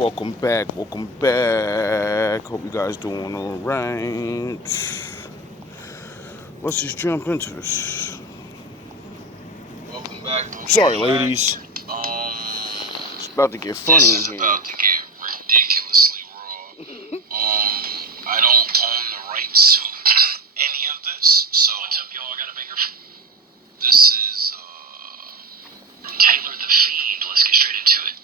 welcome back. Hope you guys doing alright. Let's just jump into this. Welcome back. Sorry, ladies. It's about to get funny in here. This is about to get ridiculously raw. I don't own the rights to any of this, so what's up, y'all? I got a banger. This is from Taylor the Fiend. Let's get straight into it.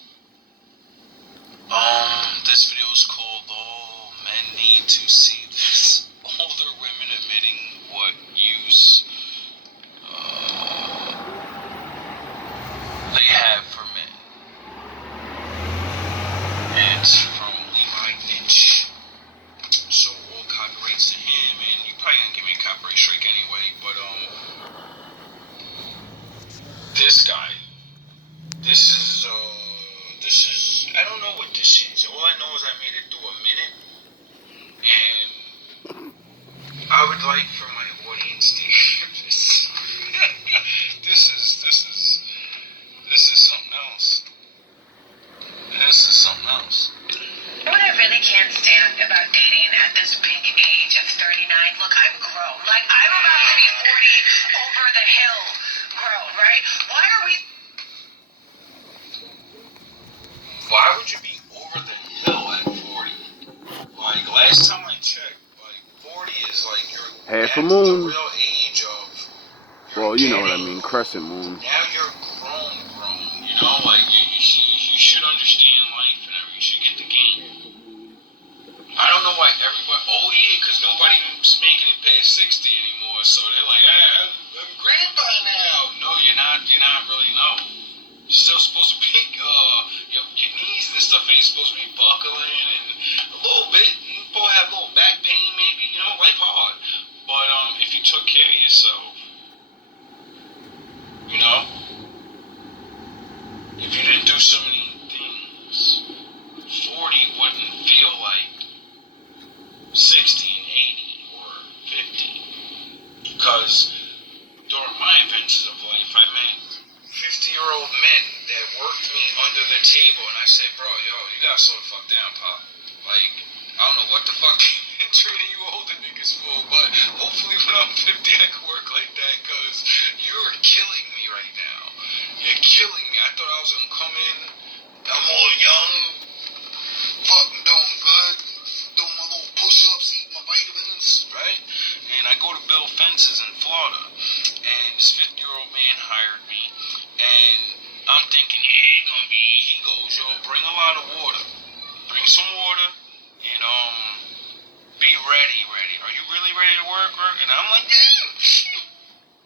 This video is called "All Men Need to See This." Older women admitting what use they have for men. It's from Levi Itch. So all copyrights to him, and you probably gonna give me a copyright strike anyway. But this guy, this is I don't know what this is. All I know is I made it through a minute, and I would like for my audience to hear this. This is something else. This is something else. What I really can't stand about dating at this big age of 39, look, I'm grown. Like, I'm about to be 40 over the hill grown, right? Why would you be over the hill at 40? Like, last time I checked, like, 40 is like Half a that's moon. the real age of Well, you know what I mean, crescent moon. Now you're grown, you know, like, you should understand life and everything. You should get the game. I don't know why everybody, oh yeah, because nobody's making it past 60 anymore, so they're like, hey, I'm grandpa now. No, you're not really, no. You're still supposed to be, your knees and stuff ain't supposed to be buckling, and a little bit, you probably have a little back pain maybe, you know, life hard. But, if you took care of yourself, you know, if you didn't do so many things, 40 wouldn't feel like 60 and 80 or 50, because during my adventures of life, I met 50-year-old men that worked me under the table, and I said, bro, you gotta slow the fuck down, pop. Like, I don't know what the fuck they're treating you older niggas for, but hopefully when I'm 50 I can work like that, because you're killing me right now. You're killing me. I thought I was gonna come in, I'm all young, fucking doing good, doing my little push-ups, eating my vitamins, right? And I go to build fences in Florida, and this 50-year-old man hired me, and I'm thinking, yeah, he goes, yo, bring a lot of water. Bring some water, and, be ready. Are you really ready to work? And I'm like, damn,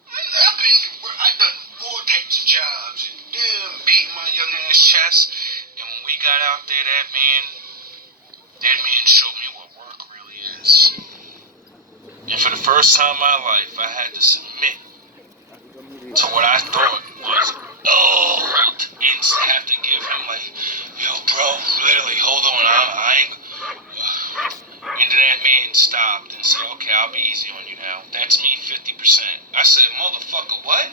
I've done all types of jobs, and damn, beating my young ass chest. And when we got out there, that man showed me what work really is. And for the first time in my life, I had to submit to what I thought was old, and have to give him like, yo, bro, literally, hold on, I ain't. And then that man stopped and said, okay, I'll be easy on you now. That's me 50%. I said, motherfucker, what?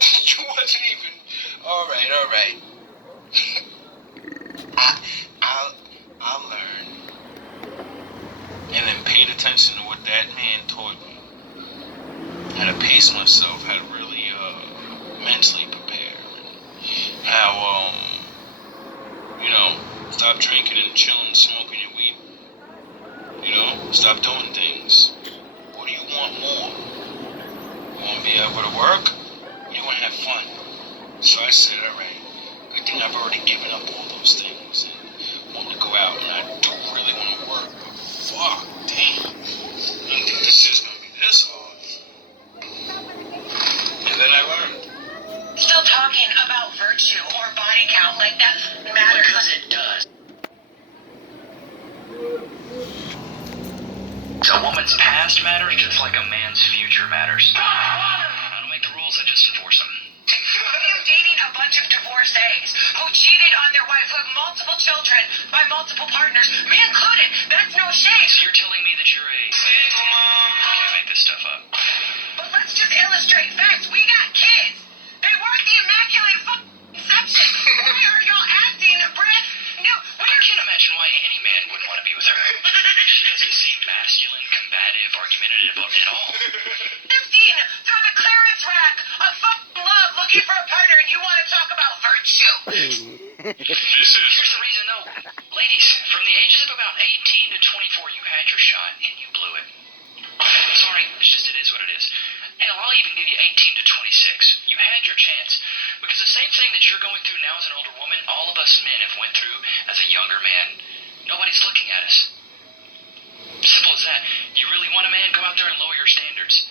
You wasn't even. All right. I'll learn. And then paid attention to what that man taught me. How to pace myself, how to really mentally prepare. How, you know, stop drinking and chilling and smoking your weed. You know, stop doing things. What do you want more? You want to be able to work? Or you want to have fun? So I said, alright, good thing I've already given up all those things and want to go out, and I do really want to work, but fuck, damn, I didn't think this is going to be this hard. And then I learned. Still talking about virtue or body count like that matters. Because it does. A woman's past matters just like a man's future matters. I don't make the rules, I just enforce them. I am dating a bunch of divorcees who cheated on their wife, who have multiple children by multiple partners, me included. That's no shame. So you're telling me that you're a single mom? I can't make this stuff up. But let's just illustrate facts. We got kids. They weren't the immaculate conception. Why are y'all acting brand new? We are all. Sifting through the clearance rack of fucking love looking for a partner, and you want to talk about virtue. Here's the reason, though. Ladies, from the ages of about 18 to 24, you had your shot, and you blew it. Sorry, it's just it is what it is. Hell, I'll even give you 18 to 26. You had your chance. Because the same thing that you're going through now as an older woman, all of us men have went through as a younger man. Nobody's looking at us. Simple as that. You really want a man, go out there and lower your standards.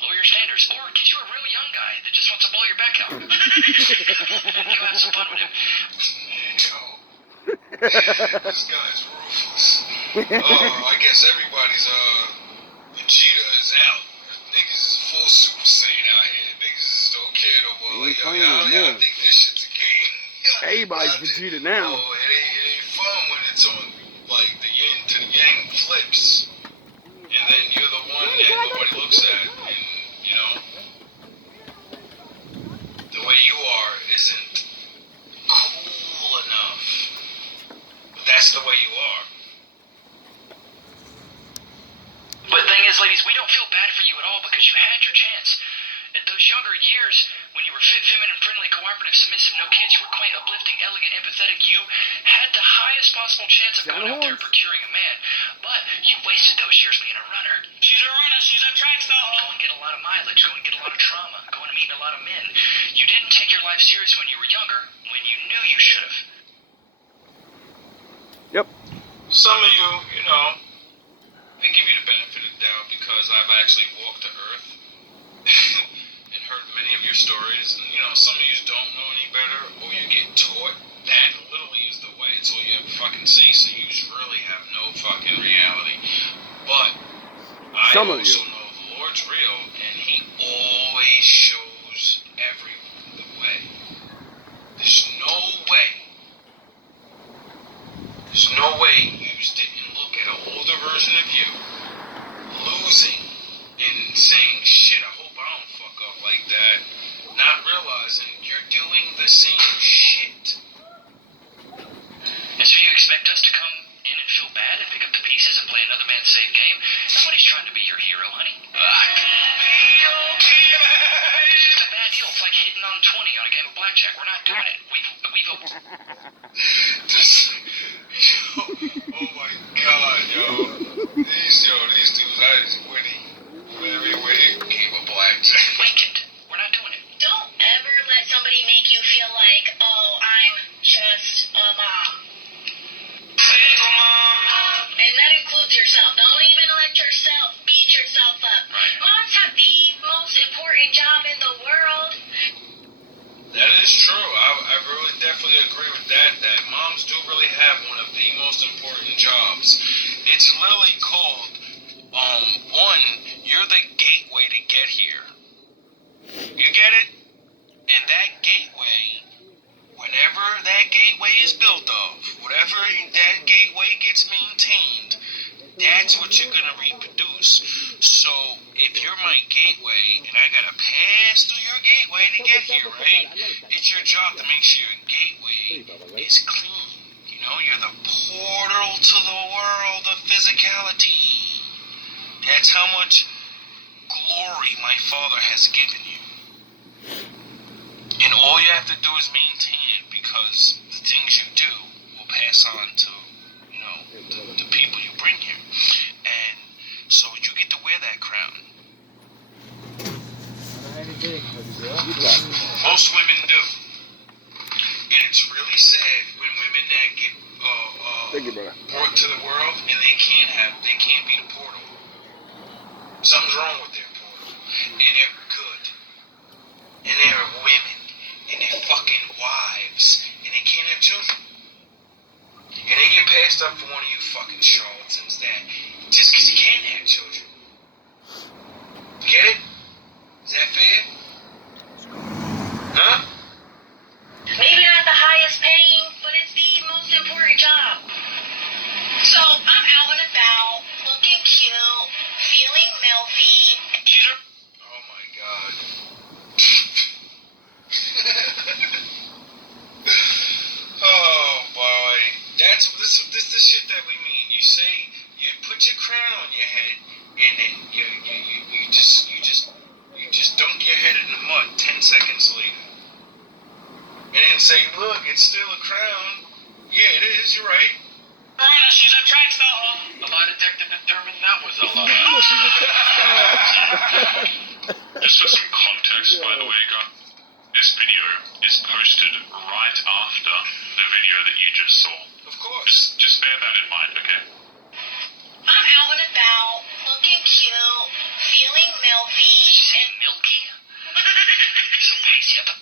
Lower your standards. Or get you a real young guy that just wants to blow your back out. And you have some fun with him. Yo, this guy's ruthless. I guess everybody's, Vegeta is out. Niggas is full Super Saiyan out here. Niggas just don't care no more. Like, yo, y'all think this shit's a game. Everybody's Vegeta now. Oh, it ain't fun when it's on, like, the yin to the yang flips. And then you're the one that nobody looks at. And, you know, the way you are isn't cool enough. But that's the way you are. But the thing is, ladies, we don't feel bad for you at all because you had your chance. At those younger years, when you were fit, feminine, friendly, cooperative, submissive, no kids, you were quaint, uplifting, elegant, empathetic. You had the highest possible chance of going out there and procuring a man. But you wasted those years being a runner. She's a runner, she's a track star. Go and get a lot of mileage, go and get a lot of trauma, go and meet a lot of men. You didn't take your life serious when you were younger, when you knew you should have. Yep. Some of you, you know, I give you the benefit of the doubt because I've actually walked the earth and heard many of your stories. And, you know, some of you don't know any better, or you get taught that literally is the way. It's all you ever fucking see, so you really have no fucking reality. But I Some of also you. know the Lord's real, and He always shows everyone the way. There's no way. There's no way you just didn't look at an older version of you losing and saying, shit, I hope I don't fuck up like that. Not realizing you're doing the same shit. And so you expect us to come in and feel bad and pick up the pieces and play another man's safe game? Nobody's trying to be your hero, honey. It's just a bad deal. It's like hitting on 20 on a game of blackjack. We're not doing it. We've Oh my god, yo. These dudes are just witty. Very witty. Game of blackjack. weakened. We're not doing it. Don't ever let somebody make you feel like, oh, I'm just a mom. And that includes yourself. Don't even let yourself beat yourself up. Right. Moms have the most important job in the world. That is true. I really definitely agree with that moms do really have one of the most important jobs. It's literally called, one, you're the gateway to get here. You get it? And that gateway, whenever that gateway is built of, whatever that gateway gets maintained, that's what you're going to reproduce. So, if you're my gateway, and I got to pass through your gateway to get here, right? It's your job to make sure your gateway is clean. You know, you're the portal to the world of physicality. That's how much glory my Father has given you. And all you have to do is maintain it, because the things you do will pass on to, you know, the people you bring here. And so you get to wear that crown. Most women do. And it's really sad when women that get brought to the world and they can't be the portal. Something's wrong with their portal. And they're good. And they're women. And they're fucking wives. And they can't have children. And they get passed up for one of you fucking charlatans that just because you can't have children. Get it? Is that fair? Huh? Maybe not the highest paying, but it's the most important job. So I'm out and about, looking cute, feeling milfy. Oh my god. Oh boy. This the shit that we mean. You say, you put your crown on your head, Just for some context, by the way, guys, this video is posted right after the video that you just saw. Of course. Just bear that in mind, okay? I'm out and about, looking cute, feeling milky. Did you say milky? So pasty up the...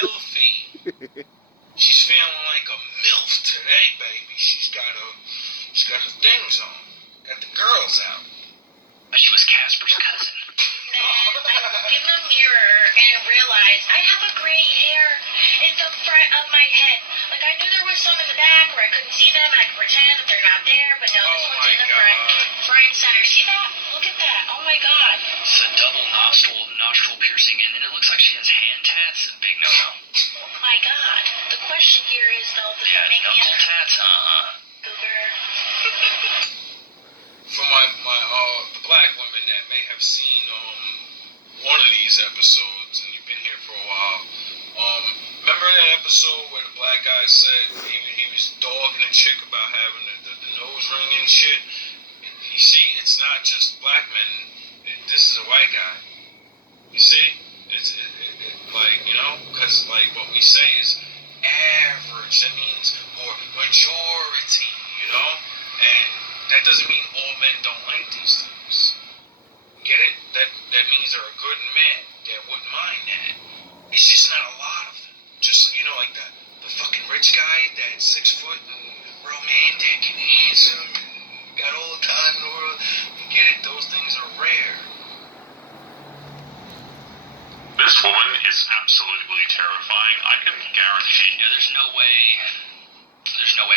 Milfy. She's feeling like a MILF today, baby. She's got her things on. Got the girls out. But she was Casper's cousin. Then I look in the mirror and realize I have a gray hair in the front of my head. Like I knew there was some in the back where I couldn't see them and I could pretend that they're not there, but no, this one's in the front and center. See that? Look at that. Oh my god. It's a double nostril piercing, and then it looks like she has hand tats. A big no-no. Oh my god. The question here is though, does Yeah, it make me knuckle a tats? goober? For the black women that may have seen one of these episodes and you've been here for a while, remember that episode where the black guy said he was dogging a chick about having the nose ring and shit? You see, it's not just black men. This is a white guy. You see, it's like, you know, because like what we say is average. That means or majority, you know, and that doesn't mean all men don't like these things. Get it? That means there are good men that wouldn't mind that. It's just not a lot of them. Just, you know, like the fucking rich guy that's 6 foot and romantic and handsome and got all the time in the world. You get it? Those things are rare. This woman is absolutely terrifying. I can guarantee. Yeah, there's no way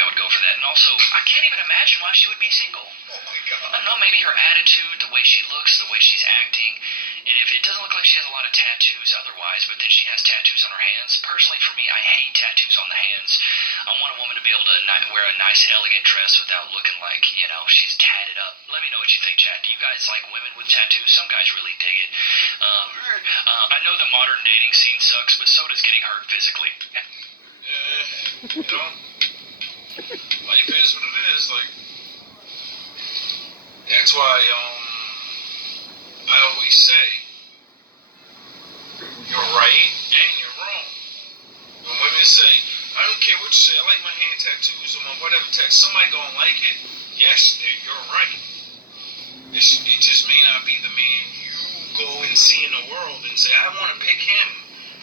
I would go for that. And also, I can't even imagine why she would be single. Oh my god. I don't know, maybe her attitude, the way she looks, the way she's acting. And if it doesn't look like she has a lot of tattoos otherwise, but then she has tattoos on her hands. Personally, for me, I hate tattoos on the hands. I want a woman to be able to wear a nice, elegant dress without looking like, you know, she's tatted up. Let me know what you think, chat. Do you guys like women with tattoos? Some guys really dig it. I know the modern dating scene sucks, but so does getting hurt physically. You know, life is what it is. Like, that's why I always say you're right and you're wrong. When women say, I don't care what you say, I like my hand tattoos or my whatever tattoo, somebody gonna like it. Yes, you're right. It just may not be the man you go and see in the world and say, I want to pick him.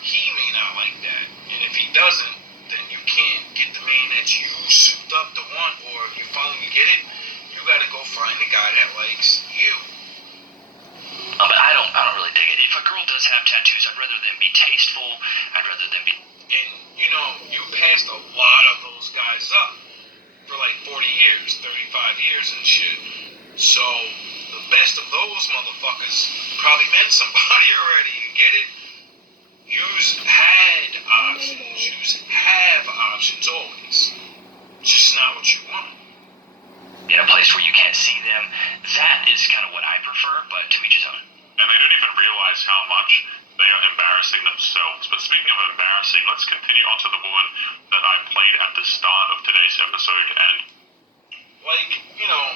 He may not like that. And if he doesn't, then you can't get the man that you souped up to want, or if you finally get it, you gotta go find the guy that likes you. But I don't really dig it. If a girl does have tattoos, I'd rather them be tasteful. I'd rather them be... And, you know, you passed a lot of those guys up for like 40 years, 35 years and shit. So, the best of those motherfuckers probably meant somebody already, you get it? Yous had options. Yous have options always. It's just not what you want. in a place where you can't see them. That is kind of what I prefer, but to each his own. And they don't even realize how much they are embarrassing themselves. But speaking of embarrassing, let's continue on to the woman that I played at the start of today's episode. And, like, you know,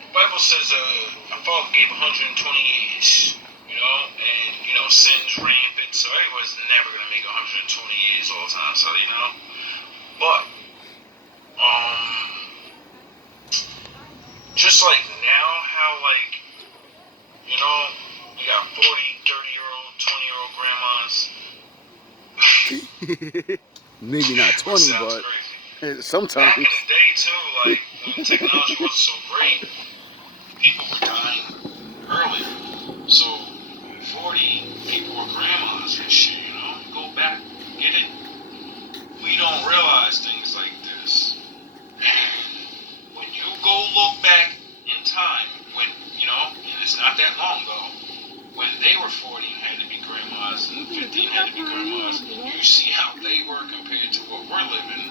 the Bible says our Father gave 120 years, you know, and, you know, sin's rampant, so everyone's never going to make 120 years all the time, so, you know. But, just like now, how, like, you know, you got 40, 30-year-old, 20-year-old grandmas. Maybe not 20, but crazy. sometimes. Back in the day, too, like, when technology wasn't so great, people were dying early. So, 40, people were grandmas and shit, you know? Go back, get it? We don't realize things like this. And when you go look back in time, when, you know, and it's not that long ago, when they were 40 and had to be grandmas and 50 and had to be grandmas, you see how they were compared to what we're living.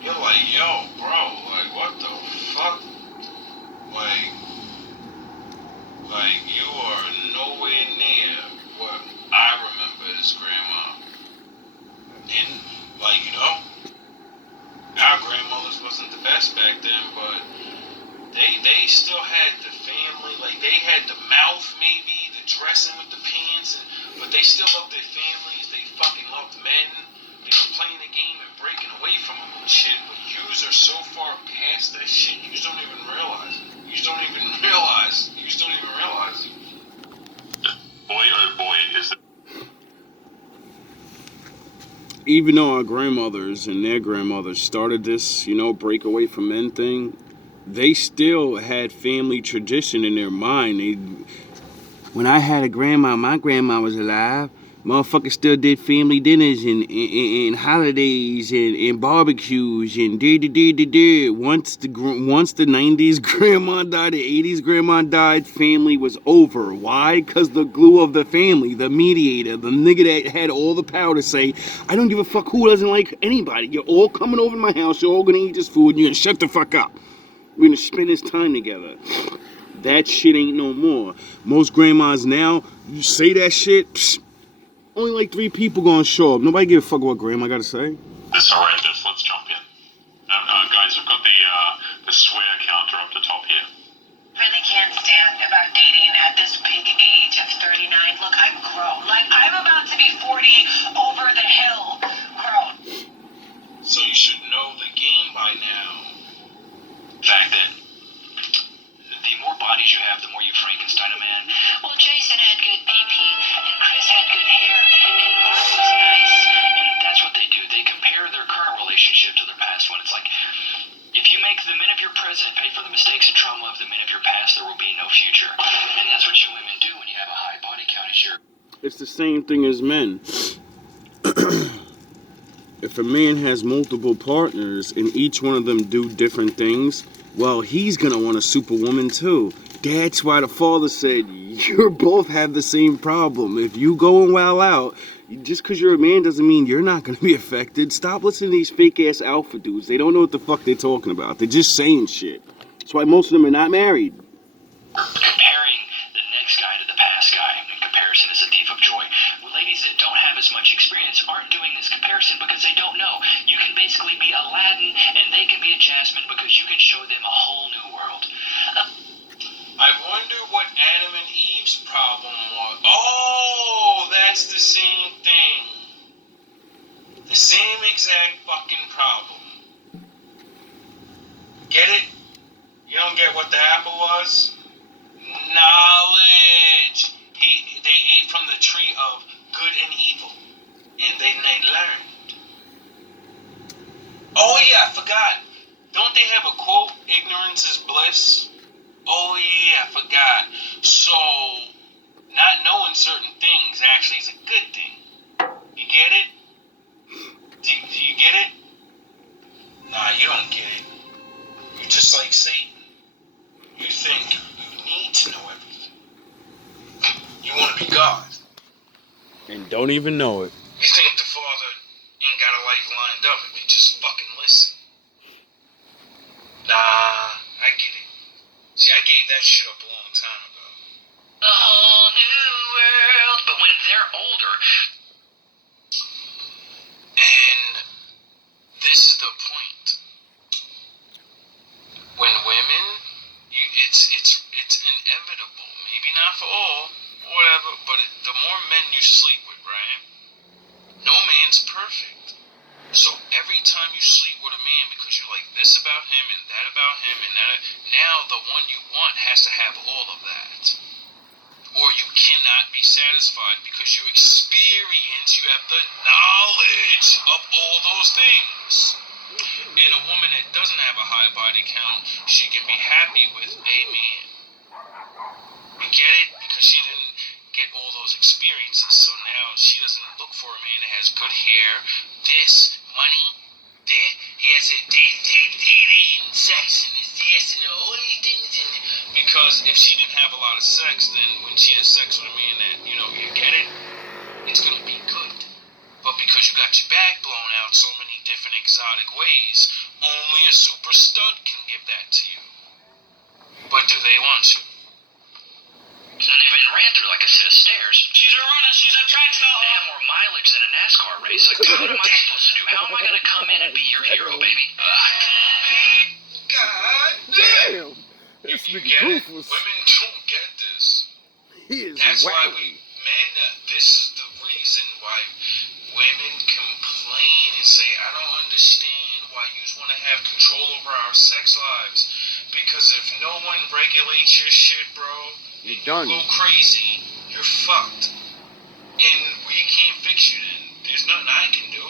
You're like, yo, bro, like, what the fuck? Like, you are nowhere near what I remember as grandma. And, like, you know, our grandmothers wasn't the best back then, but they still had the family, like, they had the mouth, maybe, the dressing with the pants, but they still love their families. They fucking loved men. They were playing the game and breaking away from them and shit. But yous are so far past that shit, yous don't even realize it. Yous don't even realize. Yous don't even realize it. Boy, oh boy, is it. Even though our grandmothers and their grandmothers started this, break away from men thing, they still had family tradition in their mind. When I had a grandma, my grandma was alive, motherfuckers still did family dinners and holidays and barbecues and Once the 90s grandma died, the 80s grandma died, family was over. Why? Because the glue of the family, the mediator, the nigga that had all the power to say, I don't give a fuck who doesn't like anybody. You're all coming over to my house. You're all gonna eat this food. And you're gonna shut the fuck up. We're gonna spend this time together. That shit ain't no more. Most grandmas now, you say that shit, only like 3 people gonna show up. Nobody give a fuck what grandma gotta say. This is horrendous. Let's jump in. Guys, we've got the swear counter up the top here. Really can't stand about dating at this big age of 39. Look, I'm grown. Like, I'm about to be 40 over the hill. Grown. So you should know the game by now. Fact that the more bodies you have, the more you Frankenstein a man. Well, Jason had good PP, and Chris had good hair, and Mark was nice. And that's what they do. They compare their current relationship to their past one. It's like, if you make the men of your present pay for the mistakes and trauma of the men of your past, there will be no future. And that's what you women do when you have a high body count as your... It's the same thing as men. If a man has multiple partners and each one of them do different things, well, he's gonna want a superwoman too. That's why the father said, you both have the same problem. If you go and wild out, just because you're a man doesn't mean you're not gonna be affected. Stop listening to these fake ass alpha dudes. They don't know what the fuck they're talking about. They're just saying shit. That's why most of them are not married. Comparing the next guy to the past guy in comparison is a thief of joy. Well, ladies that don't have as much experience aren't doing this comparison because they don't know. You can basically be Aladdin and they can be a Jasmine because you can show them a whole new world. I wonder what Adam and Eve's problem was. Oh, that's the same thing. The same exact fucking problem. Get it? You don't get what the apple was? Knowledge. They ate from the tree of good and evil, and they learned. Oh yeah, I forgot. Don't they have a quote? Ignorance is bliss. Oh yeah, I forgot. So, not knowing certain things actually is a good thing. You get it? Do you get it? Nah, you don't get it. You're just like Satan. You think you need to know everything. You want to be God. And don't even know it. You think the Father ain't got a life lined up if you just fucking listen. Nah, I get it. See, I gave that shit up a long time ago. A whole new world. But when they're older... And this is the point. When women, it's inevitable. Maybe not for all, whatever, but the more men you sleep with, right? No man's perfect. So every time you sleep with a man because you like this about him and that about him and that, now the one you want has to have all of that. Or you cannot be satisfied because you have the knowledge of all those things. And a woman that doesn't have a high body count, she can be happy with a man. You get it? Because she didn't get all those experiences. So now she doesn't look for a man that has good hair, this, money, that, he has a dating and sex and this and all these things. Because if she didn't have a lot of sex, then when she has sex with a man that, you get it, it's going to be good. But because you got your back blown out so many different exotic ways, only a super stud can give that to you. But do they want you? And they've been ran through like a set of stairs. She's a runner. She's a track star. They have more mileage than a NASCAR race. Like, what am I supposed to do? How am I going to come in and be your hero, baby? God Damn! This You nigga get it? ruthless. Women don't get this. He is That's why wilding. this is the reason why women complain and say, I don't understand why you want to have control over our sex lives. Because if no one regulates your shit, bro, You're and done. you go crazy, you're fucked. And we can't fix you then. There's nothing I can do.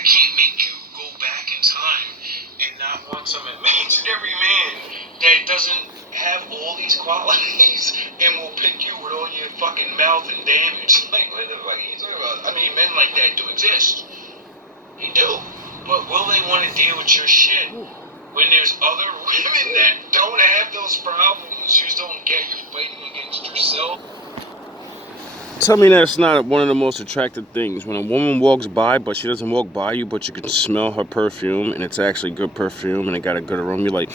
I can't make you go back in time and not want some imaginary man that doesn't have all these qualities and will pick you with all your fucking mouth and damage. Like, what the fuck are you talking about? I mean, men like that do exist. They do. But will they want to deal with your shit? When there's other women that don't have those problems, you just don't get you're fighting against yourself. Tell me that's not one of the most attractive things. When a woman walks by, but she doesn't walk by you, but you can smell her perfume, and it's actually good perfume, and it got a good aroma. You're like,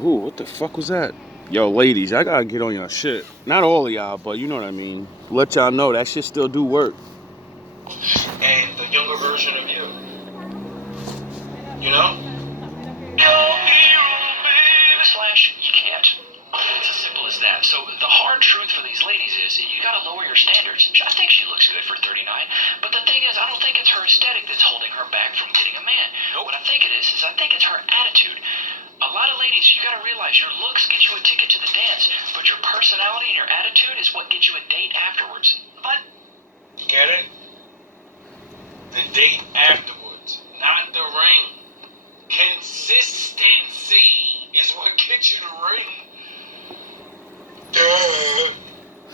ooh, what the fuck was that? Yo, ladies, I gotta get on your shit. Not all of y'all, but you know what I mean. Let y'all know that shit still do work. And the younger version of you. You know? Slash, you can't. It's as simple as that. So the hard truth for these ladies is you gotta lower your standards. I think she looks good for 39, but the thing is, I don't think it's her aesthetic that's holding her back from getting a man. What I think it is I think it's her attitude. A lot of ladies, you gotta realize your looks get you a ticket to the dance, but your personality and your attitude is what gets you a date afterwards. But Get it? The date afterwards, not the ring. Consistency is what gets you the ring. Duh.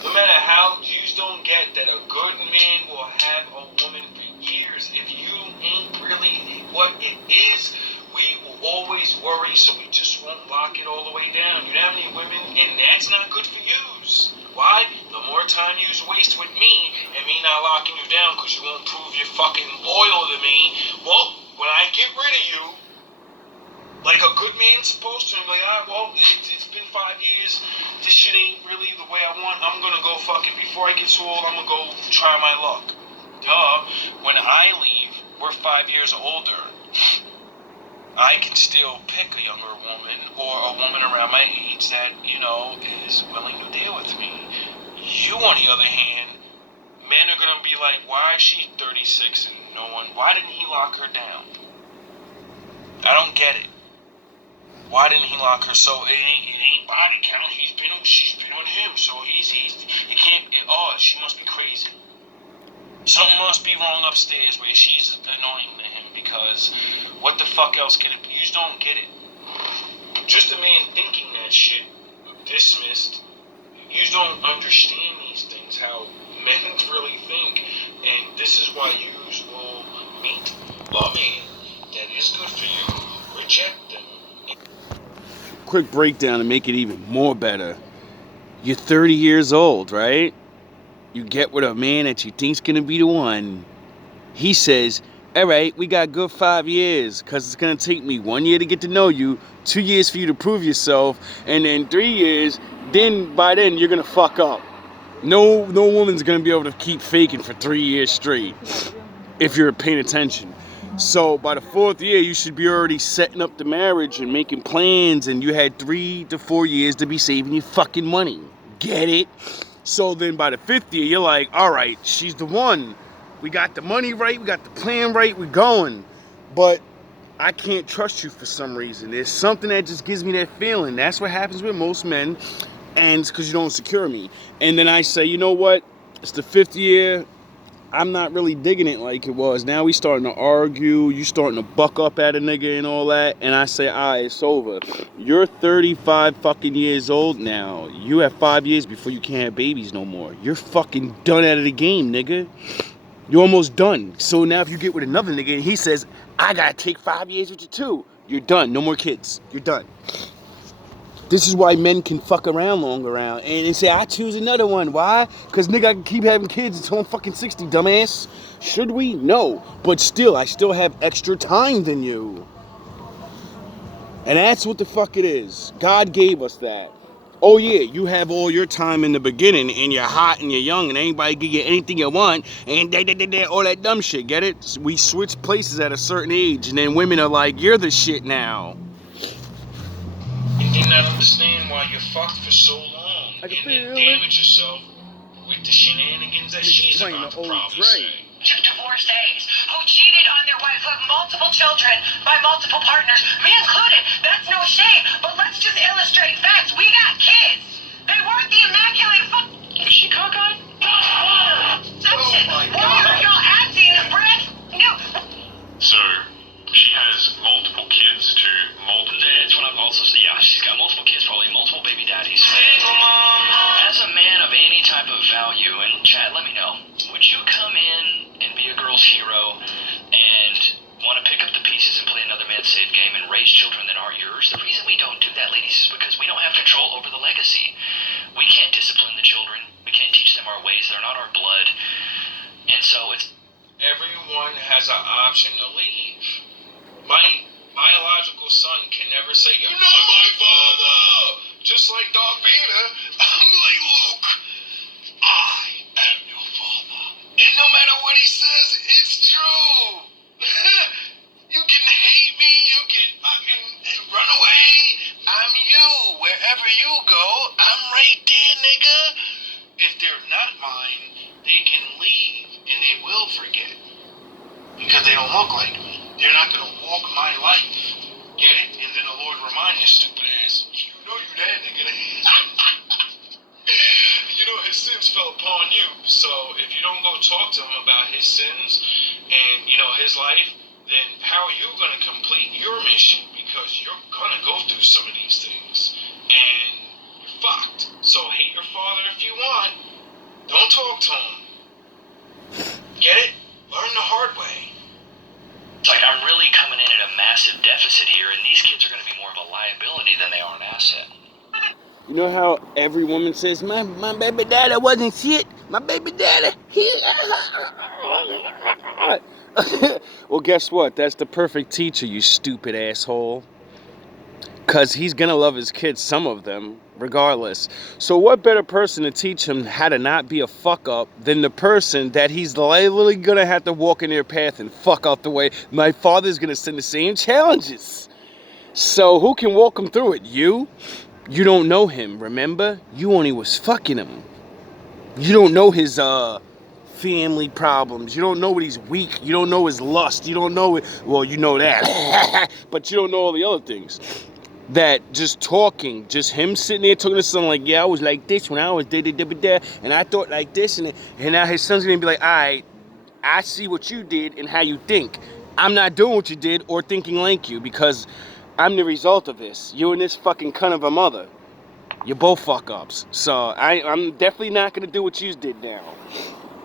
No matter how, you just don't get that a good man will have a woman for years. If you ain't really what it is, we will always worry, so we just won't lock it all the way down. You don't have any women, and that's not good for yous. Why? The more time you waste with me, and me not locking you down because you won't prove you're fucking loyal to me, well, when I get rid of you, like a good man's supposed to, be like, it's been 5 years, this shit ain't really the way I want, I'm gonna go fucking, before I get so old, I'm gonna go try my luck. Duh. When I leave, we're 5 years older, I can still pick a younger woman, or a woman around my age that, you know, is willing to deal with me. You, on the other hand, men are gonna be like, why is she 36 and why didn't he lock her down? I don't get it. Why didn't he lock her? So it ain't body count. She's been on him. So he can't. She must be crazy. Something must be wrong upstairs where she's annoying to him, because what the fuck else can it be? You just don't get it. Just a man thinking that shit, dismissed. You just don't understand these things, how men really think, and this is why you will meet a man that is good for you, reject them. Quick breakdown to make it even more better. You're 30 years old, right? You get with a man that you think's gonna be the one. He says, all right, we got good 5 years, because it's gonna take me 1 year to get to know you, 2 years for you to prove yourself, and then 3 years, by then you're gonna fuck up. No woman's gonna be able to keep faking for 3 years straight if you're paying attention. So by the 4th year, you should be already setting up the marriage and making plans, and you had 3 to 4 years to be saving your fucking money. Get it? So then by the 5th year, you're like, all right, she's the one. We got the money right, we got the plan right, we're going. But I can't trust you for some reason. There's something that just gives me that feeling. That's what happens with most men, and it's because you don't secure me. And then I say, you know what? It's the 5th year. I'm not really digging it like it was. Now we starting to argue. You starting to buck up at a nigga and all that. And I say, all right, it's over. You're 35 fucking years old now. You have 5 years before you can't have babies no more. You're fucking done out of the game, nigga. You're almost done. So now if you get with another nigga and he says, I gotta take 5 years with you too, you're done. No more kids. You're done. This is why men can fuck around and say, I choose another one. Why? Because nigga, I can keep having kids until I'm fucking 60, dumbass. Should we? No. But still, I still have extra time than you. And that's what the fuck it is. God gave us that. Oh yeah, you have all your time in the beginning, and you're hot and you're young, and anybody give you anything you want, and all that dumb shit, get it? We switch places at a certain age, and then women are like, you're the shit now. And did not understand why you're fucked for so long, and then damage yourself with the shenanigans that she's playing about the to old probably Dre. say. Two divorcees who cheated on their wife, who have multiple children by multiple partners, me included. That's no shame. But let's just illustrate facts. We got kids. They weren't the immaculate Is she cockeyed? exception. Oh my Why are God. y'all acting brand new? So she has multiple kids to multiple. That's what I'm also saying. Yeah, she's got multiple kids, probably multiple baby daddies. As a man of any type of value, and Chad, let me know, would you come in and be a girl's hero and want to pick up the pieces and play another man's safe game and raise children that aren't yours? The reason we don't do that, ladies, is because we don't have control over the legacy. We can't discipline the children. We can't teach them our ways. They're not our blood. And so it's... Everyone has an option to leave. My biological son can never say, "You're not my father!" Just like Darth Vader, I'm like, "Luke, I am your father." And no matter what he says, it's true. You can hate me, you can fucking run away. I'm you. Wherever you go, I'm right there, nigga. If they're not mine, they can leave and they will forget. Because they don't look like me. They're not gonna walk my life. Get it? And then the Lord remind you, stupid ass, you know you that nigga. You know his sins fell upon you. So if you don't go talk to him about his sins and his life, then how are you gonna complete your mission? Because you're gonna go through some of these things. And you're fucked. So hate your father if you want. Don't talk to him. Get it? Learn the hard way. It's like I'm really coming in at a massive deficit here, and these kids are going to be more of a liability than they are an asset. You know how every woman says, my baby daddy wasn't shit. My baby daddy, he... Well, guess what? That's the perfect teacher, you stupid asshole. Because he's going to love his kids, some of them, regardless. So what better person to teach him how to not be a fuck-up than the person that he's literally going to have to walk in their path and fuck out the way? My father's going to send the same challenges. So who can walk him through it? You? You don't know him, remember? You only was fucking him. You don't know his family problems. You don't know what he's weak. You don't know his lust. You don't know it. Well, you know that. But you don't know all the other things. That just talking, just him sitting there talking to someone like, yeah, I was like this when I was da-da-da-da-da, and I thought like this, and now his son's gonna be like, all right, I see what you did and how you think. I'm not doing what you did or thinking like you because I'm the result of this. You and this fucking cunt of a mother. You're both fuck-ups. So I'm definitely not gonna do what you did now.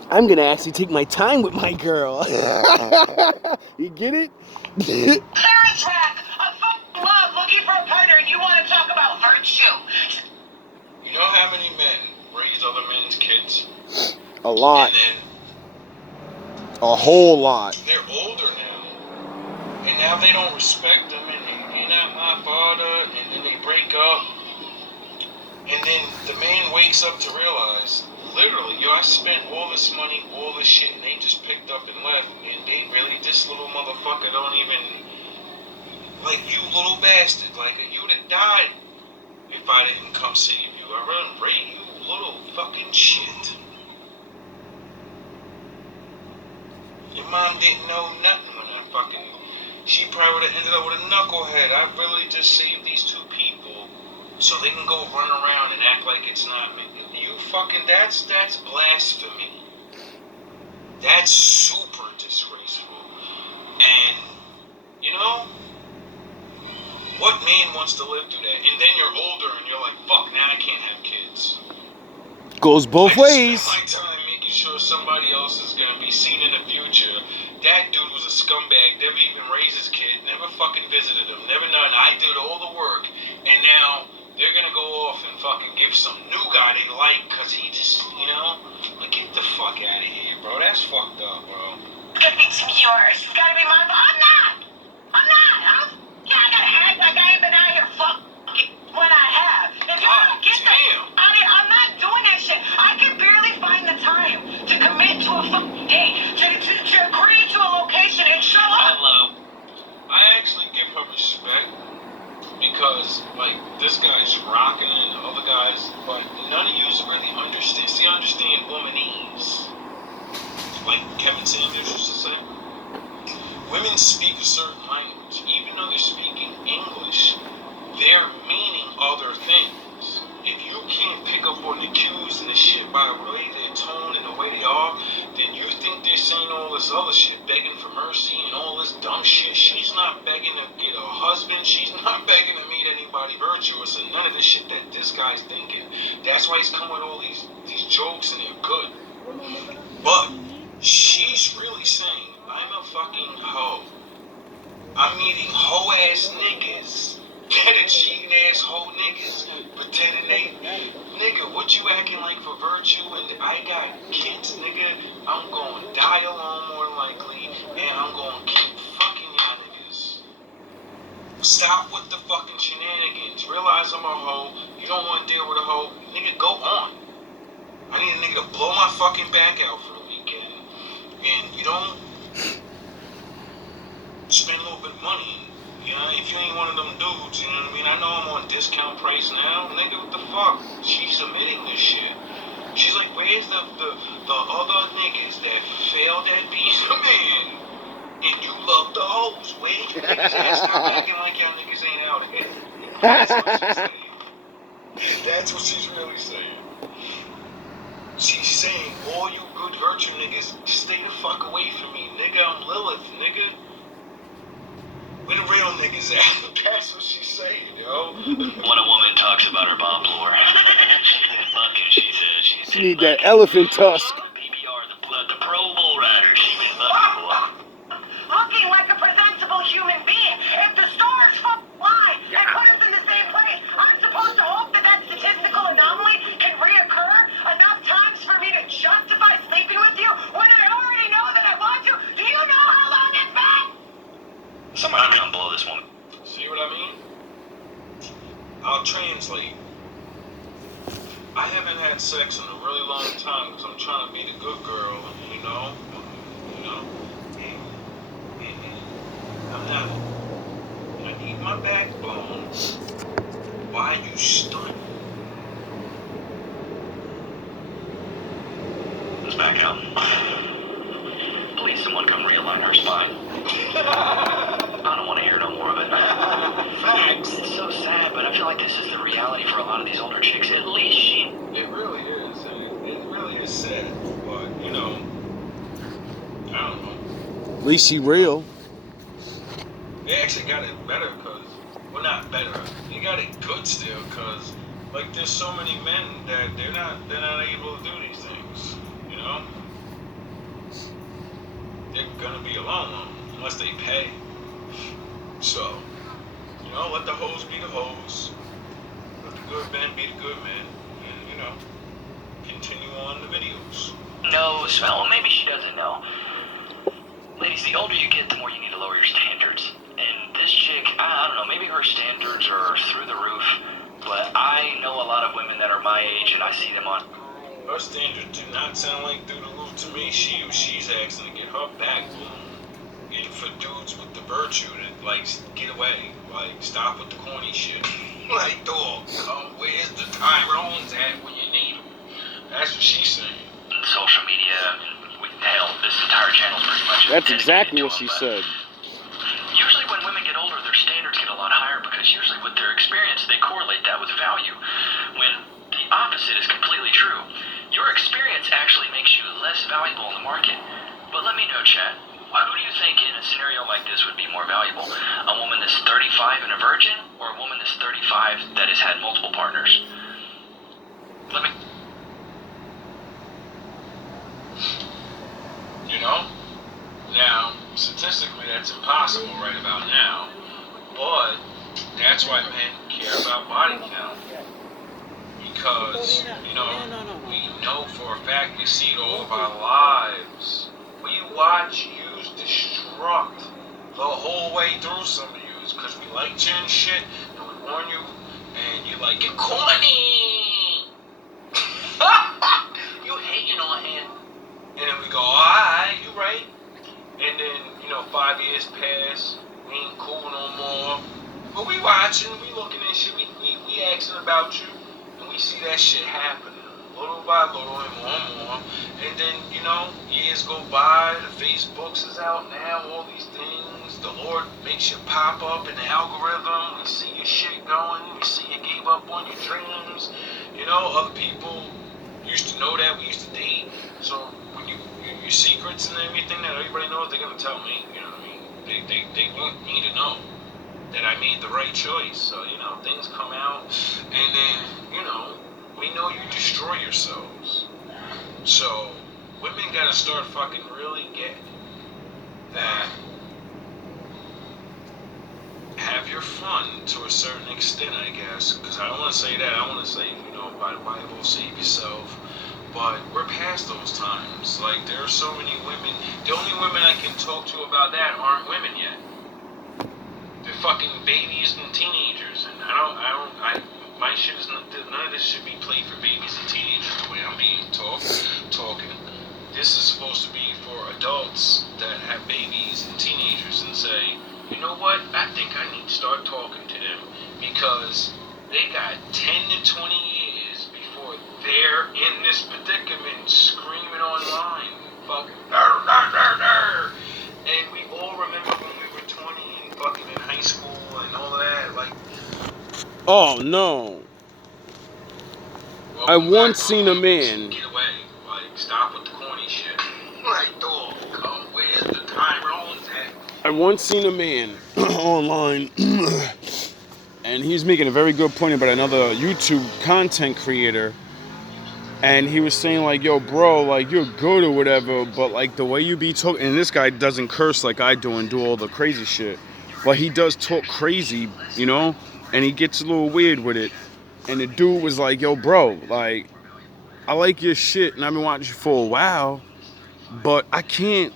I'm gonna actually take my time with my girl. You get it? Parents rack, a fucking love looking for a partner, and you want to talk about virtue. You know how many men raise other men's kids? A lot. And then A whole lot. they're older now. And now they don't respect them, and you're not my father, and then they break up. And then the man wakes up to realize, literally, yo, I spent all this money, all this shit, and they just picked up and left. And they really, this little motherfucker don't even, like, you little bastard. Like, you'd have died if I didn't come save you. I run raid you, little fucking shit. Your mom didn't know nothing when I fucking, she probably would have ended up with a knucklehead. I really just saved these two people so they can go run around and act like it's not me. You fucking, that's blasphemy. That's super disgraceful. And, what man wants to live through that? And then you're older and you're like, fuck, now I can't have kids. Goes both ways. I spent my time making sure somebody else is gonna be seen in the future. That dude was a scumbag, never even raised his kid, never fucking visited him, never none. I did all the work, and now they're gonna go off and fucking give some new guy they like, cause he just, like, get the fuck out of here, bro. That's fucked up, bro. It's gonna be yours. It's gotta be mine. I'm not. I gotta act like I ain't been out here fucking when I have. If you don't get that, I'm not doing that shit. I can barely find the time to commit to a fucking date, to agree to a location and show up. Hello. I actually give her respect because because like this guy's rocking and the other guys, but none of yous really understand womanese. Like Kevin Sanders used to say, women speak a certain language. Even though they're speaking English, they're meaning other things. If you can't pick up on the cues and the shit by the way their tone and the way they are, then you think they're saying all this other shit, begging for mercy and all this dumb shit. She's not begging to get a husband. She's not begging to meet anybody virtuous and none of the shit that this guy's thinking. That's why he's coming with all these jokes and they're good. But she's really saying, I'm a fucking hoe. I'm meeting hoe-ass niggas. That are cheating ass hoe niggas. Pretending they... Nigga, what you acting like for virtue? And I got kids, nigga. I'm going to die alone more than likely. And I'm going to keep fucking y'all niggas. Stop with the fucking shenanigans. Realize I'm a hoe. You don't want to deal with a hoe. Nigga, go on. I need a nigga to blow my fucking back out for the weekend. And you don't spend a little bit of money. You know, if you ain't one of them dudes, you know what I mean? I know I'm on discount price now. Nigga, what the fuck? She's admitting this shit. She's like, where's the other niggas that failed at being a man? And you love the hoes. Where you niggas at? Stop acting like y'all niggas ain't out here. That's what she's saying. That's what she's really saying. She's saying, all you good virtue niggas, stay the fuck away from me. Nigga, I'm Lilith, nigga. Where the real niggas at? That's what she's saying, yo. When a woman talks about her bomb lore, She need that elephant tusk. PBR, the Pro Bowl rider. She been fucking boy. Looking like a presentable human being. If the stars lie and put us in the same place, I'm supposed to hope that statistical anomaly can reoccur enough times for me to justify sleeping with you when I already know that I want you. Do you know how long it's been? Somebody come blow this woman. See what I mean? I'll translate. I haven't had sex in a really long time because I'm trying to be the good girl, you know? I'm not. I need my backbone. Why you stunned? Let's back out. Please, someone come realign her spine. I don't want to hear no more of it. Facts. It's so sad, but I feel like this is the reality for a lot of these older chicks. At least she... It really is. It really is sad. But, you know, I don't know. At least she real. They actually got it better because, well, not better. They got it good still because, like, there's so many men that they're not able to do these things. You know, they're gonna be alone unless they pay. So, you know, let the hoes be the hoes. Let the good men be the good men, and you know, continue on the videos. No, well, maybe she doesn't know. Ladies, the older you get, the more you need to lower your standards. And this chick, I don't know, maybe her standards are through the roof, but I know a lot of women that are my age, and I see them on... Her standards do not sound like through the roof to me. She's asking to get her backbone. And for dudes with the virtue to, like, get away. Like, stop with the corny shit. Like, dog, where's the Tyrones at when you need them? That's what she's saying. Social media, hell, this entire channel pretty much... That's exactly what she said. Usually when women get older, their standards get a lot higher because usually with their experience, they correlate that with value. When the opposite is completely true. Your experience actually makes you less valuable in the market. But let me know, chat. Who do you think in a scenario like this would be more valuable? A woman that's 35 and a virgin, or a woman that's 35 that has had multiple partners? Let me... You know? Now, statistically, that's impossible right about now. But that's why men care about body count. Because, you know, we know for a fact we see it all of our lives. We watch yous destruct the whole way through some of yous. Because we like chin shit, and we warn you, and you're like, you're corny! You hating on him. And then we go, alright, you right. And then, you know, 5 years pass, we ain't cool no more. But we watching, we looking at shit, we asking about you, and we see that shit happening little by little and more and more. And then, you know, years go by, the Facebooks is out now, all these things. The Lord makes you pop up in the algorithm. We see your shit going. We see you gave up on your dreams. You know, other people used to know that. We used to date. So when your secrets and everything that everybody knows, they're gonna tell me. You know what I mean? They want me to know that I made the right choice. So, you know, things come out, and then, you know, we know you destroy yourselves. So, women gotta start fucking really getting that. Have your fun to a certain extent, I guess. Because I don't want to say that. I want to say, you know, by the Bible, save yourself. But we're past those times. Like, there are so many women. The only women I can talk to about that aren't women yet. They're fucking babies and teenagers, and my shit is not, none of this should be played for babies and teenagers the way I'm being talking. This is supposed to be for adults that have babies and teenagers and say, you know what, I think I need to start talking to them because they got 10 to 20 years before they're in this predicament screaming online, fucking, and we all remember when we were 20 and fucking in high school and all of that, like. Oh no. I once seen a man. Get away. Like, stop with the corny shit. Like, dog, come, where's the Tyrone's at? I once seen a man online, and he's making a very good point about another YouTube content creator. And he was saying, like, yo, bro, like, you're good or whatever, but, like, the way you be talking, and this guy doesn't curse like I do and do all the crazy shit, but he does talk crazy, you know, and he gets a little weird with it. And the dude was like, yo, bro, like, I like your shit, and I've been watching you for a while, but I can't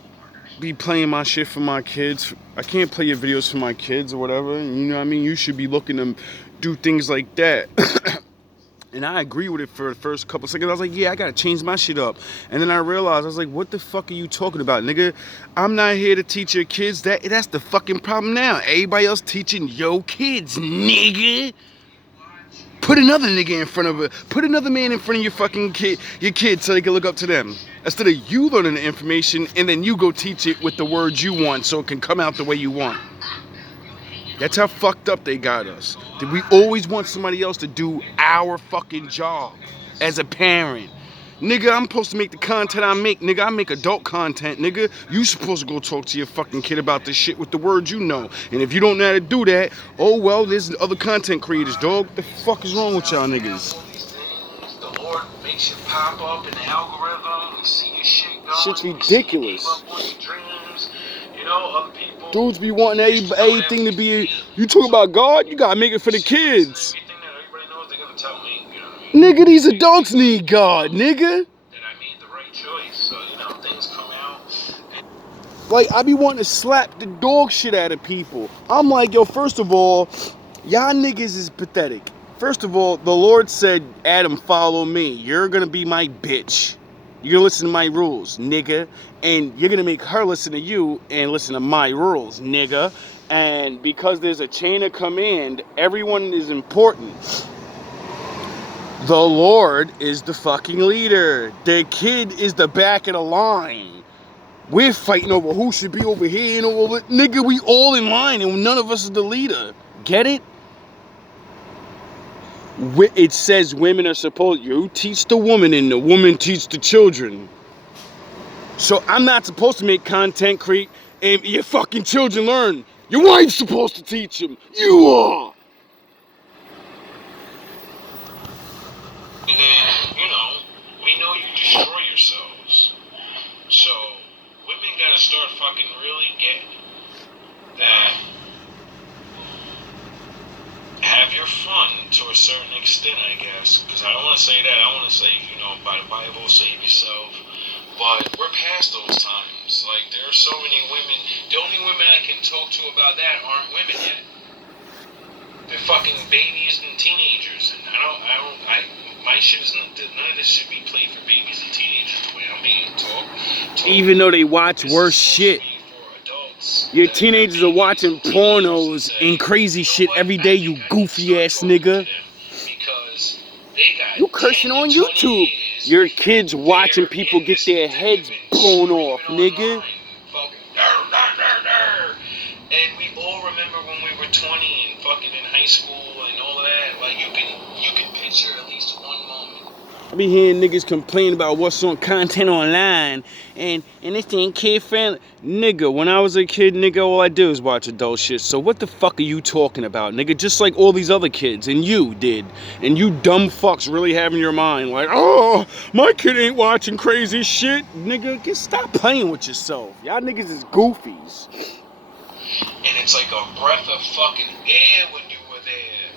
be playing my shit for my kids. I can't play your videos for my kids or whatever, you know what I mean? You should be looking to do things like that. And I agree with it for the first couple of seconds. I was like, yeah, I gotta change my shit up. And then I realized, I was like, what the fuck are you talking about, nigga? I'm not here to teach your kids that. That's the fucking problem now. Everybody else teaching your kids, nigga. Put another nigga in front of it. Put another man in front of your fucking kid, your kids, so they can look up to them. Instead of you learning the information and then you go teach it with the words you want so it can come out the way you want. That's how fucked up they got us. That we always want somebody else to do our fucking job as a parent. Nigga, I'm supposed to make the content I make. Nigga, I make adult content, nigga. You supposed to go talk to your fucking kid about this shit with the words you know. And if you don't know how to do that, oh well, there's other content creators, dog. What the fuck is wrong with y'all niggas? The Lord makes you pop up in the algorithm. We see your shit going. Shit's ridiculous. You know, other people. Dudes be wanting everything to be. You talk about God, you gotta make it for the kids. Everything that everybody knows, they're gonna tell me. You know what I mean? Nigga, these adults need God, nigga. That I made the right choice. So, you know, things come out. Like, I be wanting to slap the dog shit out of people. I'm like, yo, first of all, y'all niggas is pathetic. First of all, the Lord said, Adam, follow me. You're gonna be my bitch. You're gonna listen to my rules, nigga. And you're gonna make her listen to you and listen to my rules, nigga. And because there's a chain of command, everyone is important. The Lord is the fucking leader. The kid is the back of the line. We're fighting over who should be over here and over. Nigga, we all in line and none of us is the leader. Get it? It says women are supposed, you teach the woman and the woman teach the children. So I'm not supposed to make content, create, and your fucking children learn. Your wife's supposed to teach them. You are. And then, you know, we know you destroy yourselves. So, women gotta start fucking really getting that. Have your fun to a certain extent, I guess. Because I don't want to say that. I want to say, you know, by the Bible, save yourself. But we're past those times. Like, there are so many women. The only women I can talk to about that aren't women yet. They're fucking babies and teenagers. And my shit is not, none of this should be played for babies and teenagers the way I'm being taught. Even though they watch worse shit. For adults. Your teenagers are watching pornos and crazy shit every day, you goofy ass nigga. Because they got You cursing 10 on to 20 YouTube. years, Your kids watching they're people get innocent, their they've heads been blown screaming off, nigga. online, fucking, "Dur, dur, dur, dur." And we all remember when we were 20 and fucking in high school and all of that. Like you can picture at least one moment. I be hearing niggas complain about what's on content online and this ain't kid friendly. Nigga, when I was a kid, nigga, all I did was watch adult shit. So what the fuck are you talking about, nigga? Just like all these other kids, and you did. And you dumb fucks really have in your mind, like, oh, my kid ain't watching crazy shit. Nigga, stop playing with yourself. Y'all niggas is goofies. And it's like a breath of fucking air when you were there.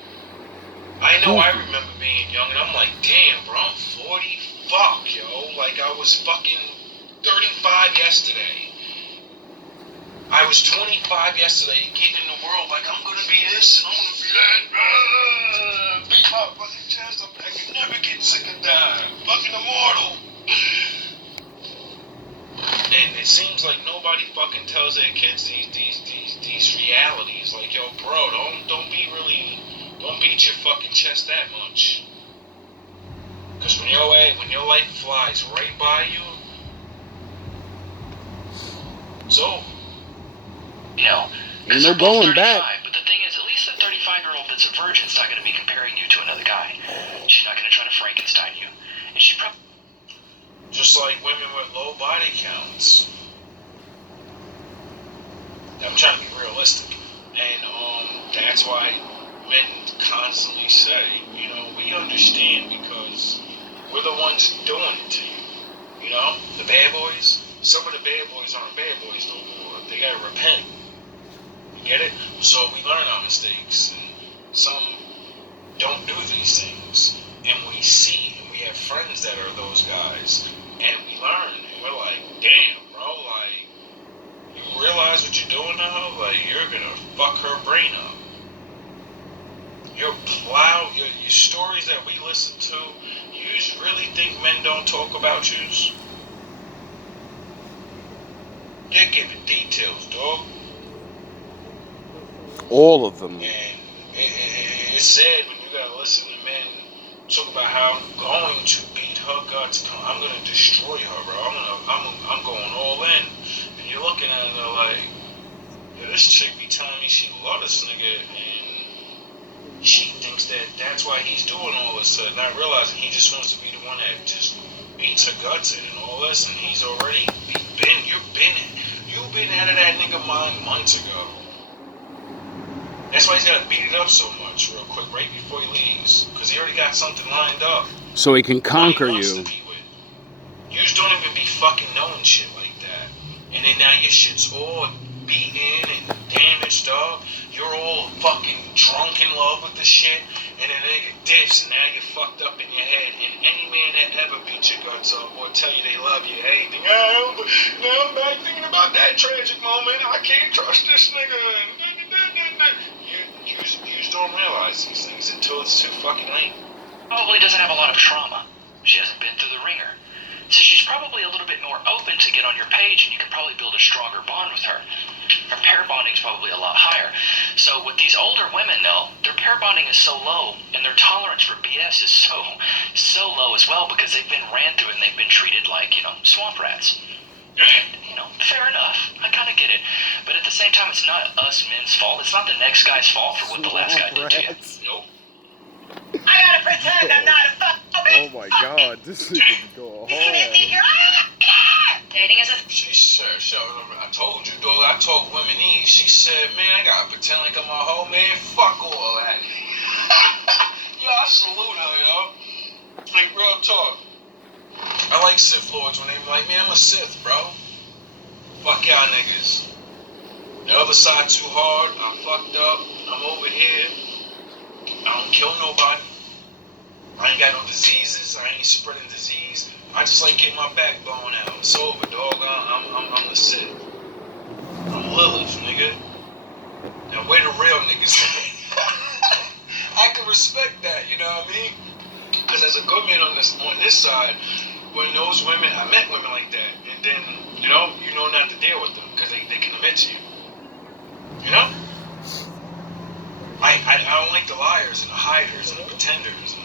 I know I remember being young and I'm like, damn, bro, I'm 40. Fuck, yo. Like, I was fucking 35 yesterday. I was 25 yesterday, getting in the world like, I'm gonna be this and I'm gonna be that. Beat my fucking chest up. I can never get sick of dying. Fucking immortal. And it seems like nobody fucking tells their kids these realities. Like, yo, bro, don't beat your fucking chest that much. Cause when your life flies right by you, it's over. You know, Ain't no going 35, back. but the thing is, at least the 35-year-old that's a virgin's not going to be comparing you to another guy. She's not going to try to Frankenstein you. And she probably... Just like women with low body counts. I'm trying to be realistic. And that's why men constantly say, you know, we understand because we're the ones doing it to you. You know, the bad boys. Some of the bad boys aren't bad boys no more. They gotta repent. You get it? So we learn our mistakes. And some don't do these things. And we see, and we have friends that are those guys. And we learn, and we're like, damn, bro, like, you realize what you're doing now? Like, you're gonna fuck her brain up. Your stories that we listen to, you really think men don't talk about yous? They're giving details, dog. All of them. And it's sad when you gotta listen to men talk about how I'm going to beat her guts. I'm gonna destroy her, bro. I'm going all in. And you're looking at her like, yeah, this chick be telling me she love this nigga, and she thinks that that's why he's doing all this, not realizing he just wants to be the one that just beats her guts in and all this, and he's already you've been out of that nigga mind months ago. That's why he's gotta beat it up so much real quick right before he leaves, because he already got something lined up. So he can conquer you. You just don't even be fucking knowing shit like that. And then now your shit's all beaten and damaged up. You're all fucking drunk in love with the shit. And then a nigga dips and now you're fucked up in your head. And any man that ever beat your guts up or tell you they love you, hey, now I'm back thinking about that tragic moment. I can't trust this nigga. You just don't realize these things until it's too fucking late. probably doesn't have a lot of trauma. She hasn't been through the ringer. So she's probably a little bit more open to get on your page, and you can probably build a stronger bond with her. Her pair bonding is probably a lot higher. So with these older women, though, their pair bonding is so low, and their tolerance for BS is so low as well, because they've been ran through and they've been treated like, swamp rats. And, fair enough. I kind of get it. But at the same time, it's not us men's fault. It's not the next guy's fault for what the last guy did to you. Nope. I gotta pretend I'm not a fuck. Oh my god, this is gonna go hard. Dating is a... She said, I told you, dog, I told women these. She said, man, I gotta pretend like I'm a hoe, man. Fuck all that. Yo, I salute her, yo. Like, real talk. I like Sith Lords when they be like, man, I'm a Sith, bro. Fuck y'all niggas. The other side too hard. I'm fucked up. I'm over here. I don't kill nobody. I ain't got no diseases. I ain't spreading disease. I just like getting my back blown out. It's over, dog. I'm the Sith. I'm Lilith, nigga. Now where the real niggas at? I can respect that, you know what I mean? Because as a good man on this side, when those women, I met women like that, and then, you know not to deal with them because they can admit to you. liars and the hiders and the pretenders, and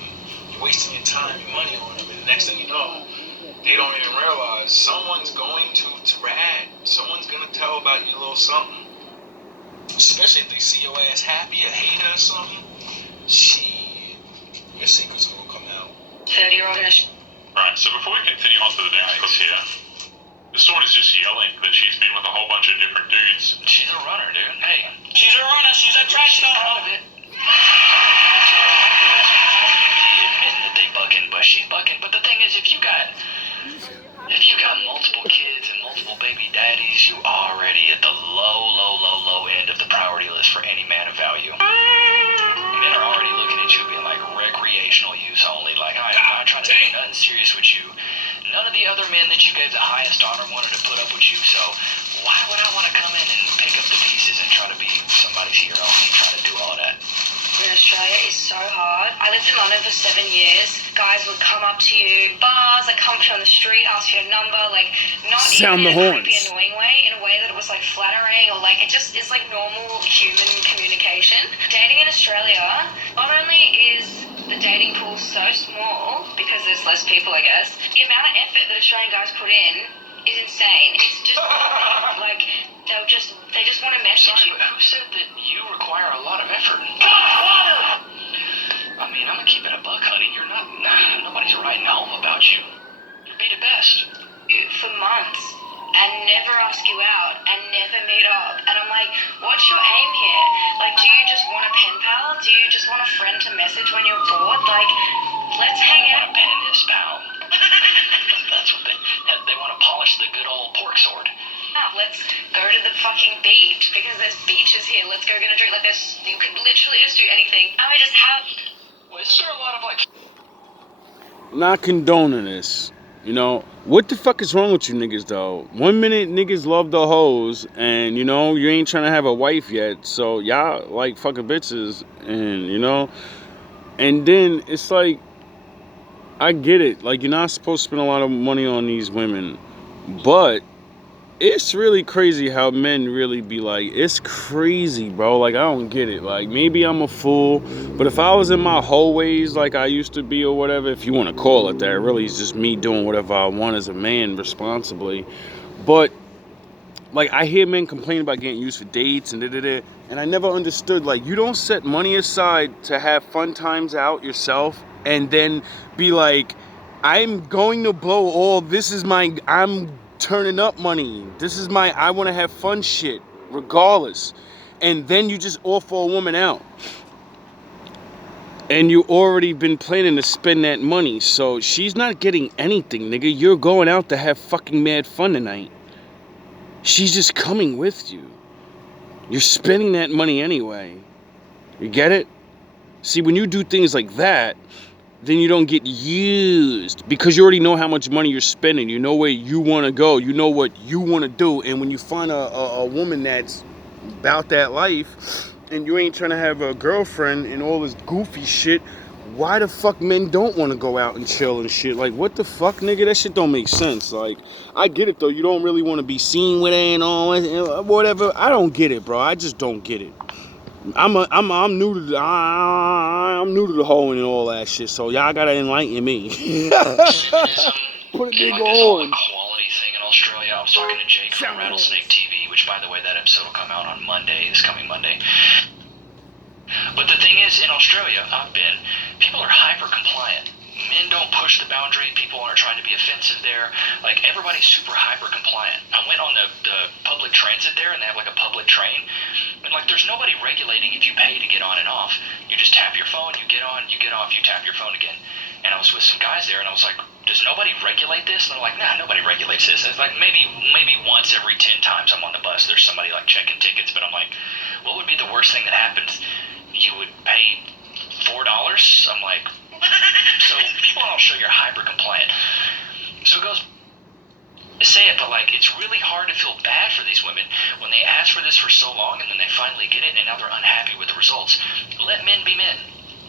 you're wasting your time, your money on them, and the next thing you know, they don't even realize someone's going to rag. Someone's gonna tell about your little something. Especially if they see your ass happy or hate her or something. Shit, your secret's gonna come out. 30-year-old ish. Right, so before we continue on to the next clip here, this one is just yelling that she's been with a whole bunch of different dudes. She's a runner, dude. Hey, She's a runner. She's a track she's star. proud of it. Admitting that they bucking, but she's bucking. But the thing is, if you got multiple kids and multiple baby daddies, you already at the low end of the priority list for any man of value. Men are already looking at you being like recreational use only. Like, I'm not trying to do nothing serious with you. None of the other men that you gave the highest honor wanted to put up with you, so why would I want to come in and pick up the pieces and try to be somebody's hero and try to do all that? In Australia is so hard. I lived in London for 7 years. Guys would come up to you, bars, like come up to you on the street, ask you a number, like not Sound even the in a creepy, horns. annoying way, in a way that it was like flattering or like it just is like normal human communication. Dating in Australia, not only is the dating pool so small because there's less people, I guess, the amount of effort that Australian guys put in is insane. It's just like they just want to message Sorry, you. but who said that you require a lot of effort? I mean, I'm gonna keep it a buck, honey. Nobody's writing home about you. You're beat at best. You for months and never ask you out and never meet up, and I'm like, what's your aim here? Like, do you just want a pen pal? Do you just want a friend to message when you're bored? Like, let's hang They out. want to pen his pal. That's what they want to polish the good old pork sword. Let's go to the fucking beach because there's beaches here. Let's go get a drink. Like, this, you could literally just do anything. I just have. Well, is there a lot of like? Not condoning this. You know, what the fuck is wrong with you niggas though? 1 minute niggas love the hoes and you know, you ain't trying to have a wife yet. So y'all like fucking bitches and you know, and then it's like, I get it. Like, you're not supposed to spend a lot of money on these women, but it's really crazy how men really be like, it's crazy, bro. Like, I don't get it. Like, maybe I'm a fool, but if I was in my whole ways like I used to be or whatever, if you want to call it that, really it's just me doing whatever I want as a man responsibly. But like, I hear men complain about getting used for dates and da-da-da, and I never understood, like, you don't set money aside to have fun times out yourself and then be like, I'm going to blow all, I'm turning up money. This is I want to have fun shit, regardless. And then you just offer a woman out. And you already been planning to spend that money. So she's not getting anything, nigga. You're going out to have fucking mad fun tonight. She's just coming with you. You're spending that money anyway. You get it? See, when you do things like that, then you don't get used because you already know how much money you're spending. You know where you want to go. You know what you want to do. And when you find a woman that's about that life and you ain't trying to have a girlfriend and all this goofy shit, why the fuck men don't want to go out and chill and shit? Like, what the fuck, nigga? That shit don't make sense. Like, I get it, though. You don't really want to be seen with it and all that, whatever. I don't get it, bro. I just don't get it. I'm new to the hoeing and all that shit, so y'all gotta enlighten me. Put a big on. Quality thing in Australia. I was talking to Jake from Rattlesnake TV, which, by the way, that episode will come out on Monday, this coming Monday. But the thing is, in Australia, people are hyper compliant. Men don't push the boundary. People aren't trying to be offensive there. Like, everybody's super hyper compliant. I went on the public transit there, and they have like a public train. And like, there's nobody regulating if you pay to get on and off. You just tap your phone, you get on, you get off, you tap your phone again. And I was with some guys there, and I was like, does nobody regulate this? And they're like, nah, nobody regulates this. And it's like, maybe once every 10 times I'm on the bus, there's somebody like checking tickets. But I'm like, what would be the worst thing that happens? You would pay $4? I'm like, so people in Australia are hyper compliant. So it goes to say it, but like, it's really hard to feel bad for these women when they ask for this for so long and then they finally get it and now they're unhappy with the results. Let men be men.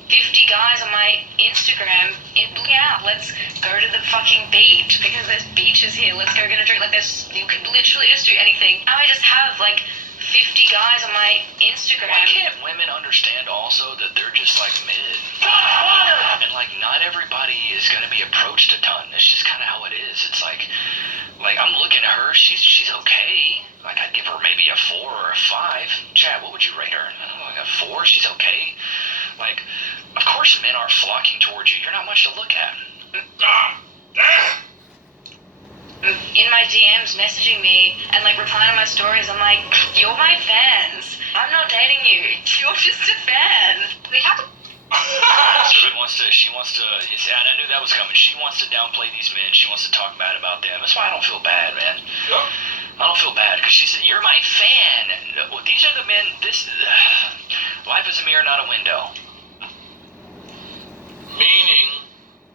50 guys on my Instagram, yeah, let's go to the fucking beach because there's beaches here. Let's go get a drink. Like, you could literally just do anything. I just have like 50 guys on my Instagram. Why can't women understand also that they're just like mid? And like not everybody is gonna be approached a ton. It's just kind of how it is. It's like I'm looking at her. She's okay. Like I'd give her maybe a 4 or a 5. Chad, what would you rate her? I don't know, like a 4. She's okay. Like, of course men aren't flocking towards you. You're not much to look at. In my DMs messaging me and like replying to my stories. I'm like, you're my fans. I'm not dating you. You're just a fan. We have to. So she wants to, and I knew that was coming. She wants to downplay these men. She wants to talk bad about them. That's why I don't feel bad, man. Yep. I don't feel bad because she said, you're my fan. Well, these are the men, life is a mirror, not a window. Meaning,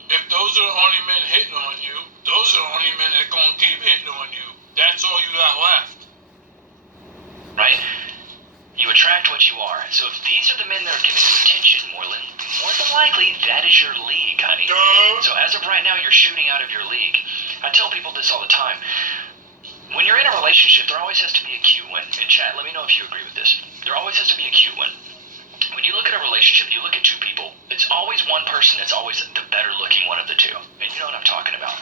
if those are the only men hitting on you, those are the only men that gonna keep hitting on you. That's all you got left. Right? You attract what you are. So if these are the men that are giving you attention, more than likely, that is your league, honey. So as of right now, you're shooting out of your league. I tell people this all the time. When you're in a relationship, there always has to be a cute one. And chat, let me know if you agree with this. There always has to be a cute one. When you look at a relationship, you look at two people. It's always one person that's always the better looking one of the two. And you know what I'm talking about.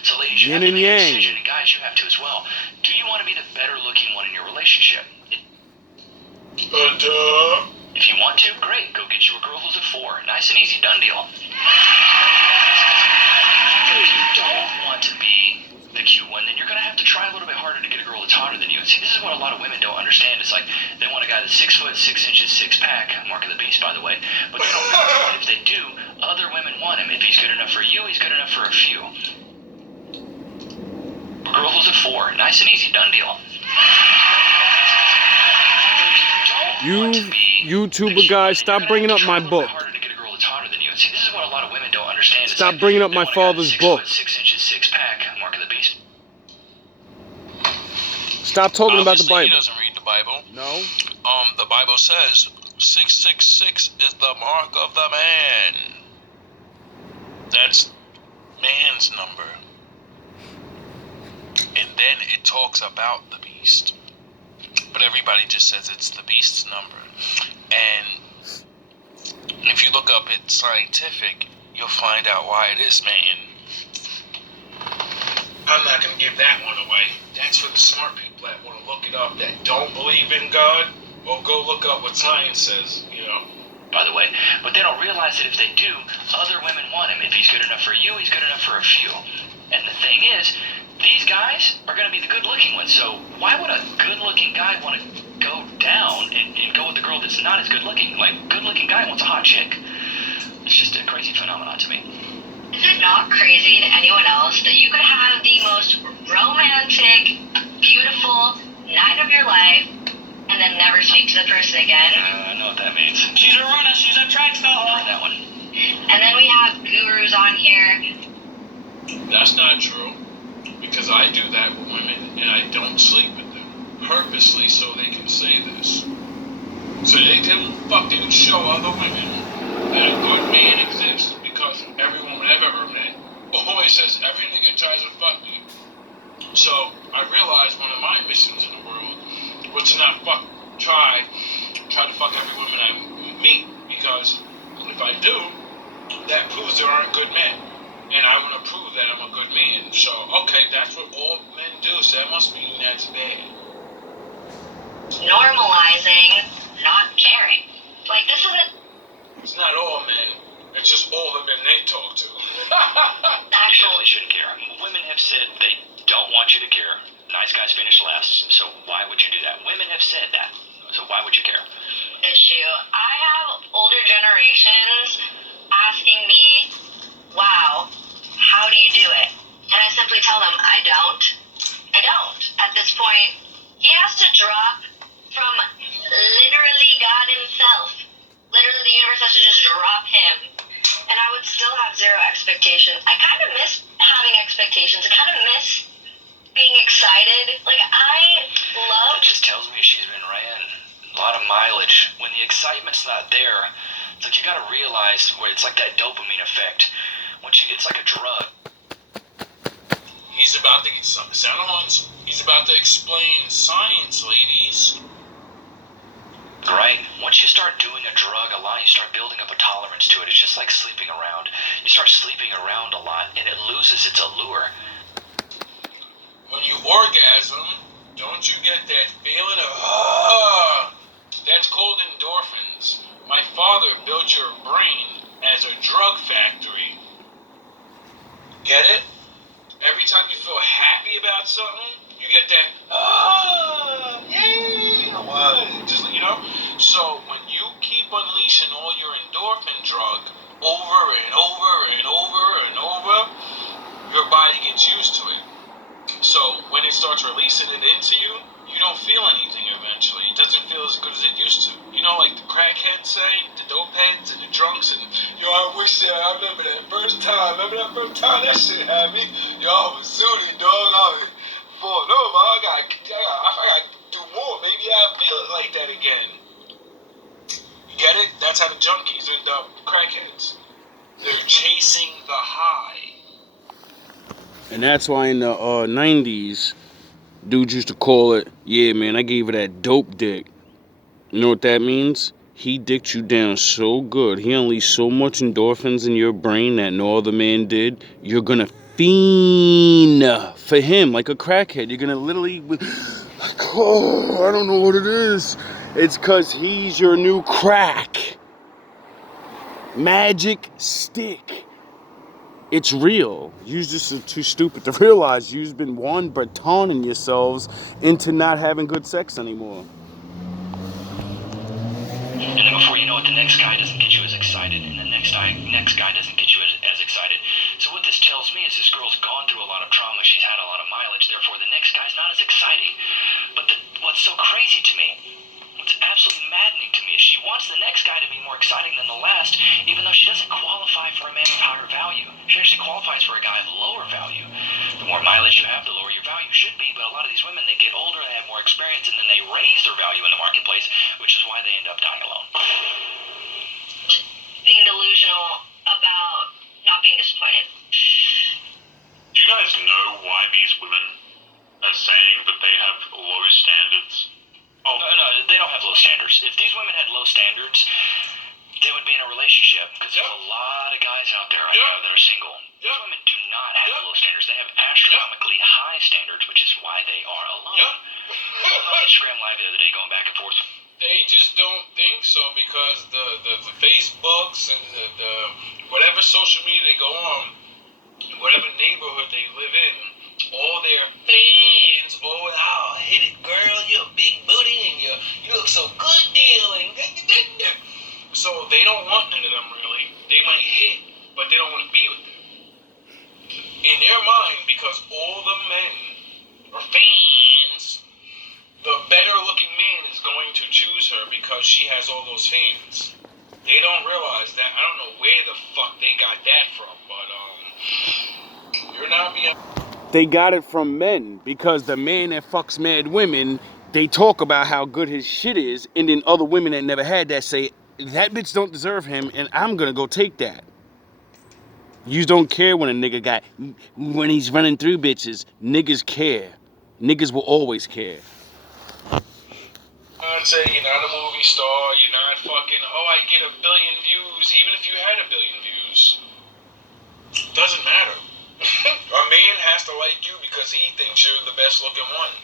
So ladies, you have to make a decision, and guys, you have to as well. Do you want to be the better looking one in your relationship? If you want to, great. Go get you a girl who's a 4. Nice and easy, done deal. If you don't want to be the cute one, then you're going to have to try a little bit harder to get a girl that's hotter than you. And see, this is what a lot of women don't understand. It's like they want a guy that's 6 foot, 6 inches, 6 pack. Mark of the beast, by the way. But they don't realize that if they do, other women want him. If he's good enough for you, he's good enough for a few. A girl who's a 4. Nice and easy, done deal. You YouTuber guys, stop bringing up my book. See, this is what a lot of women don't understand. Stop bringing up my father's book. 6 inches, 6 pack. Mark of the beast. Stop talking about the Obviously, Bible. He doesn't read the Bible. No. The Bible says 666 is the mark of the man. That's man's number. And then it talks about the beast. But everybody just says it's the beast's number. And if you look up it scientific, you'll find out why it is man. I'm not going to give that one away. That's for the smart people that want to look it up, that don't believe in God. Well, go look up what science says, you know. By the way, but they don't realize that if they do, other women want him. If he's good enough for you, he's good enough for a few. And the thing is, these guys are going to be the good-looking ones. So why would a good-looking guy want to go down and go with the girl that's not as good-looking? Like, good-looking guy wants a hot chick. It's just a crazy phenomenon to me. Is it not crazy to anyone else that you could have the most romantic, beautiful night of your life and then never speak to the person again? I know what that means. She's a runner, she's a track star. Heard that one. And then we have gurus on here. That's not true. Because I do that with women, and I don't sleep with them. Purposely, so they can say this. So they can fucking show other women that a good man exists, because every woman I've ever met always says every nigga tries to fuck me. So I realized one of my missions in the world was to not try to fuck every woman I meet, because if I do, that proves there aren't good men. And I want to prove that I'm a good man. So, okay, that's what all men do, so that must mean that's bad. Normalizing not caring. Like, this isn't It's not all men. It's just all the men they talk to. You definitely shouldn't care. Women have said they don't want you to care. Nice guys finish last, so why would you do that? Women have said that, so why would you care? issue. I have older generations asking me, wow, how do you do it? And I simply tell them, I don't. At this point, he has to drop from literally God himself. Literally, the universe has to just drop him. And I would still have zero expectations. I kind of miss having expectations. I kind of miss being excited. Like, It just tells me she's been ran a lot of mileage. When the excitement's not there, it's like you gotta realize where it's like that dopamine effect. It's like a drug. He's about to get some sound. He's about to explain science, ladies. Right? Once you start doing a drug a lot, you start building up a tolerance to it. It's just like sleeping around. You start sleeping around a lot, and it loses its allure. When you orgasm, don't you get that feeling of, that's called endorphins. My father built your brain as a drug factory. Get it? Every time you feel happy about something, you get that, yay, I won. Just, So when you keep unleashing all your endorphin drug over and over and over and over, your body gets used to it. So when it starts releasing it into you, you don't feel anything eventually. It doesn't feel as good as it used to. Like the crackheads say, the dope heads and the drunks, and I wish that I remember that first time. That shit had me. I was zooted, dog. I was falling over. I got to do more. Maybe I'll feel it like that again. You get it? That's how the junkies end up crackheads. They're chasing the high. And that's why in the 90s, dudes used to call it, yeah, man, I gave her that dope dick. You know what that means? He dicked you down so good. He unleashed so much endorphins in your brain that no other man did. You're gonna fiend for him like a crackhead. You're gonna literally, I don't know what it is. It's because he's your new crack. Magic stick. It's real. You just are too stupid to realize you've been Juan Bertoning yourselves into not having good sex anymore. And then before you know it, the next guy doesn't get you as excited, and the next guy doesn't get you as excited. So what this tells me is this girl's gone through a lot of trauma, she's had a lot of mileage, therefore the next guy's not as exciting. But what's so crazy to me, what's absolutely maddening to me, is she wants the next guy to be more exciting than the last, even though she doesn't qualify for a man of higher value. She actually qualifies for a guy of lower value. The more mileage you have, the lower your value should be, but a lot of these women, they get older, they have more experience, and then they raise their value in the marketplace, which is why they end up dying alone. Being delusional about not being disappointed. Do you guys know why these women are saying that they have low standards? Oh, no, they don't have low standards. If these women had low standards, they would be in a relationship, because there's a lot of guys out there right now that are single. These women do not have low standards. They have astronomically high standards, which is why they are alone. I was on Instagram Live the other day going back and forth. They just don't think so because the Facebooks and the whatever social media they go on, whatever neighborhood they live in, all their fans, hit it, girl, you're a big booty and you look so good, dealing. So they don't want none of them really. They might hit, but they don't want to be with them. In their mind, because all the men are fans, the better looking man is going to choose her because she has all those fans. They don't realize that. I don't know where the fuck they got that from, but you're not being... They got it from men, because the man that fucks mad women, they talk about how good his shit is, and then other women that never had that say, that bitch don't deserve him, and I'm gonna go take that. You don't care when a nigga when he's running through bitches. Niggas care. Niggas will always care. I'd say you're not a movie star, you're not fucking, I get 1 billion views, even if you had 1 billion views. Doesn't matter. A man has to like you because he thinks you're the best looking one.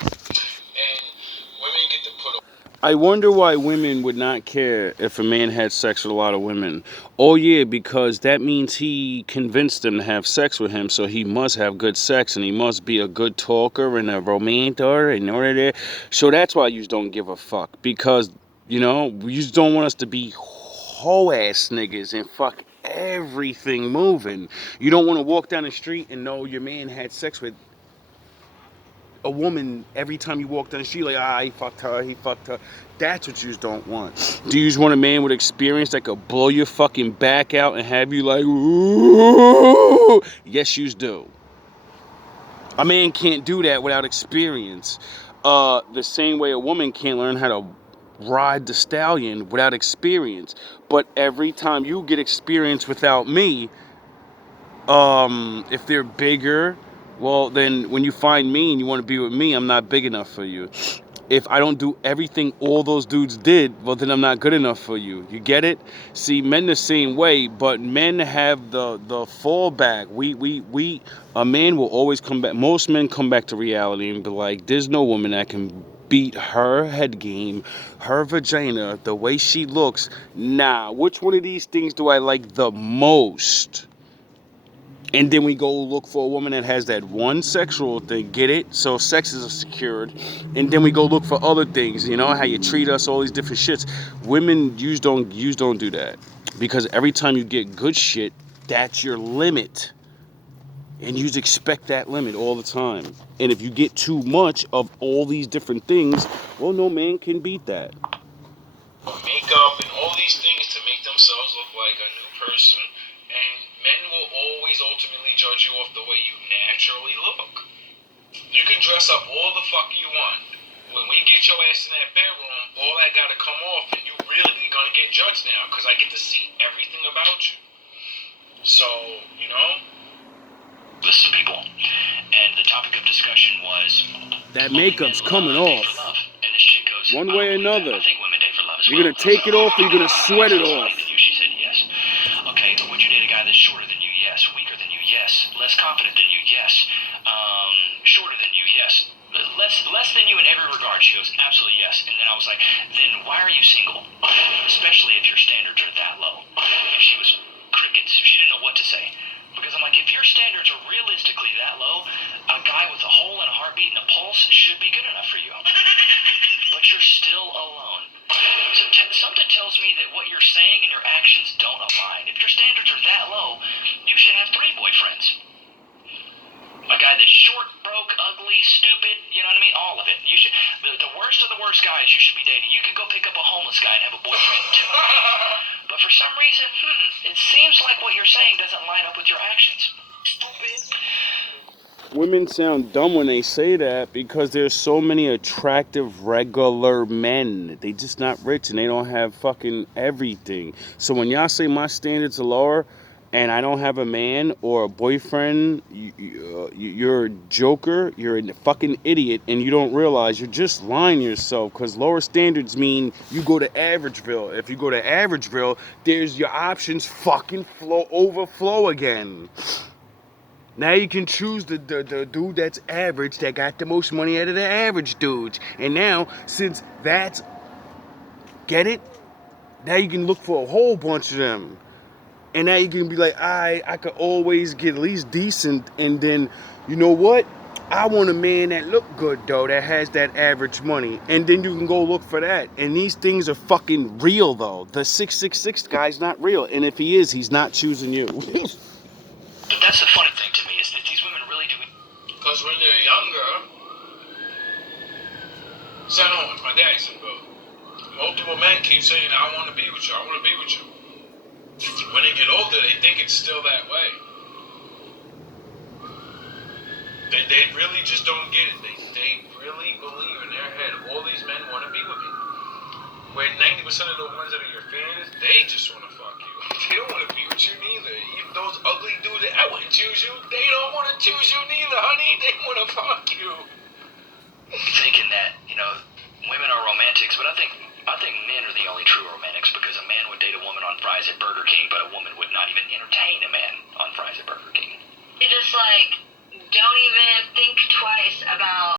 And women get to put I wonder why women would not care if a man had sex with a lot of women. Oh yeah, because that means he convinced them to have sex with him, so he must have good sex, and he must be a good talker and a romantic in order to... So that's why you don't give a fuck, because, you just don't want us to be hoe-ass niggas and fuck everything moving. You don't want to walk down the street and know your man had sex with a woman every time you walk down the street, like, he fucked her. That's what you don't want. Do you just want a man with experience that could blow your fucking back out and have you like, ooh? Yes, you do. A man can't do that without experience. The same way a woman can't learn how to ride the stallion without experience. But every time you get experience without me, if they're bigger, well, then when you find me and you want to be with me, I'm not big enough for you. if I don't do everything all those dudes did, well, then I'm not good enough for you. You get it? See, men the same way, but men have the fallback. A man will always come back. Most men come back to reality and be like, there's no woman that can beat her head game, her vagina, the way she looks. Nah, which one of these things do I like the most? And then we go look for a woman that has that one sexual thing, get it? So sex is secured. And then we go look for other things, you know, how you treat us, all these different shits. Women don't do that. Because every time you get good shit, that's your limit. And you expect that limit all the time. And if you get too much of all these different things, well, no man can beat that. Makeup and all these things to make themselves look like a new person, and men will always ultimately judge you off the way you naturally look. You can dress up all the fuck you want. When we get your ass in that bedroom, all that gotta come off, and you really gonna get judged now, because I get to see everything about you. So, you know? Listen, people, and the topic of discussion was that makeup's coming off. And this chick goes, one way or another. I think women date for love as You're well. gonna take it off or you're gonna sweat it off. She said yes. Okay, would you date a guy that's shorter than you? Yes. Weaker than you? Yes. Less confident than you? Yes. Shorter than you? Yes. Less than you in every regard. She goes, absolutely yes. And then I was like, then why are you single? Especially if your standards are that low. And she was crickets. She didn't know what to say. Because I'm like, if your standards are realistically that low, a guy with a hole and a heartbeat and a pulse should be good enough for you. But you're still alone. So something tells me that what you're saying and your actions don't align. If your standards are that low, you should have 3 boyfriends. A guy that's short, broke, ugly, stupid, you know what I mean? All of it. You should. The worst of the worst guys you should be dating. You could go pick up a homeless guy and have a boyfriend too. But for some reason, it seems like what you're saying doesn't line up with your actions. Stupid. Women sound dumb when they say that because there's so many attractive regular men. They just not rich and they don't have fucking everything. So when y'all say my standards are lower and I don't have a man or a boyfriend, you're a joker, you're a fucking idiot, and you don't realize you're just lying to yourself, because lower standards mean you go to Averageville. If you go to Averageville, there's your options fucking overflow again. Now you can choose the dude that's average, that got the most money out of the average dudes. And now, since that's, get it? Now you can look for a whole bunch of them. And now you can be like, I could always get at least decent. And then, you know what? I want a man that look good, though, that has that average money. And then you can go look for that. And these things are fucking real, though. The 666 guy's not real. And if he is, he's not choosing you. But that's the funny thing to me, is that these women really do. Because when they're younger, my dad said, bro, multiple men keep saying, I want to be with you, I want to be with you. When they get older, they think it's still that way. They really just don't get it. They really believe in their head, all these men want to be with me. When 90% of the ones that are your fans, they just want to fuck you. They don't want to be with you neither. Even those ugly dudes that I wouldn't choose you, they don't want to choose you neither, honey. They want to fuck you. Thinking that, women are romantics, but I think men are the only true romantics, because a man would date a woman on fries at Burger King, but a woman would not even entertain a man on fries at Burger King. You just, don't even think twice about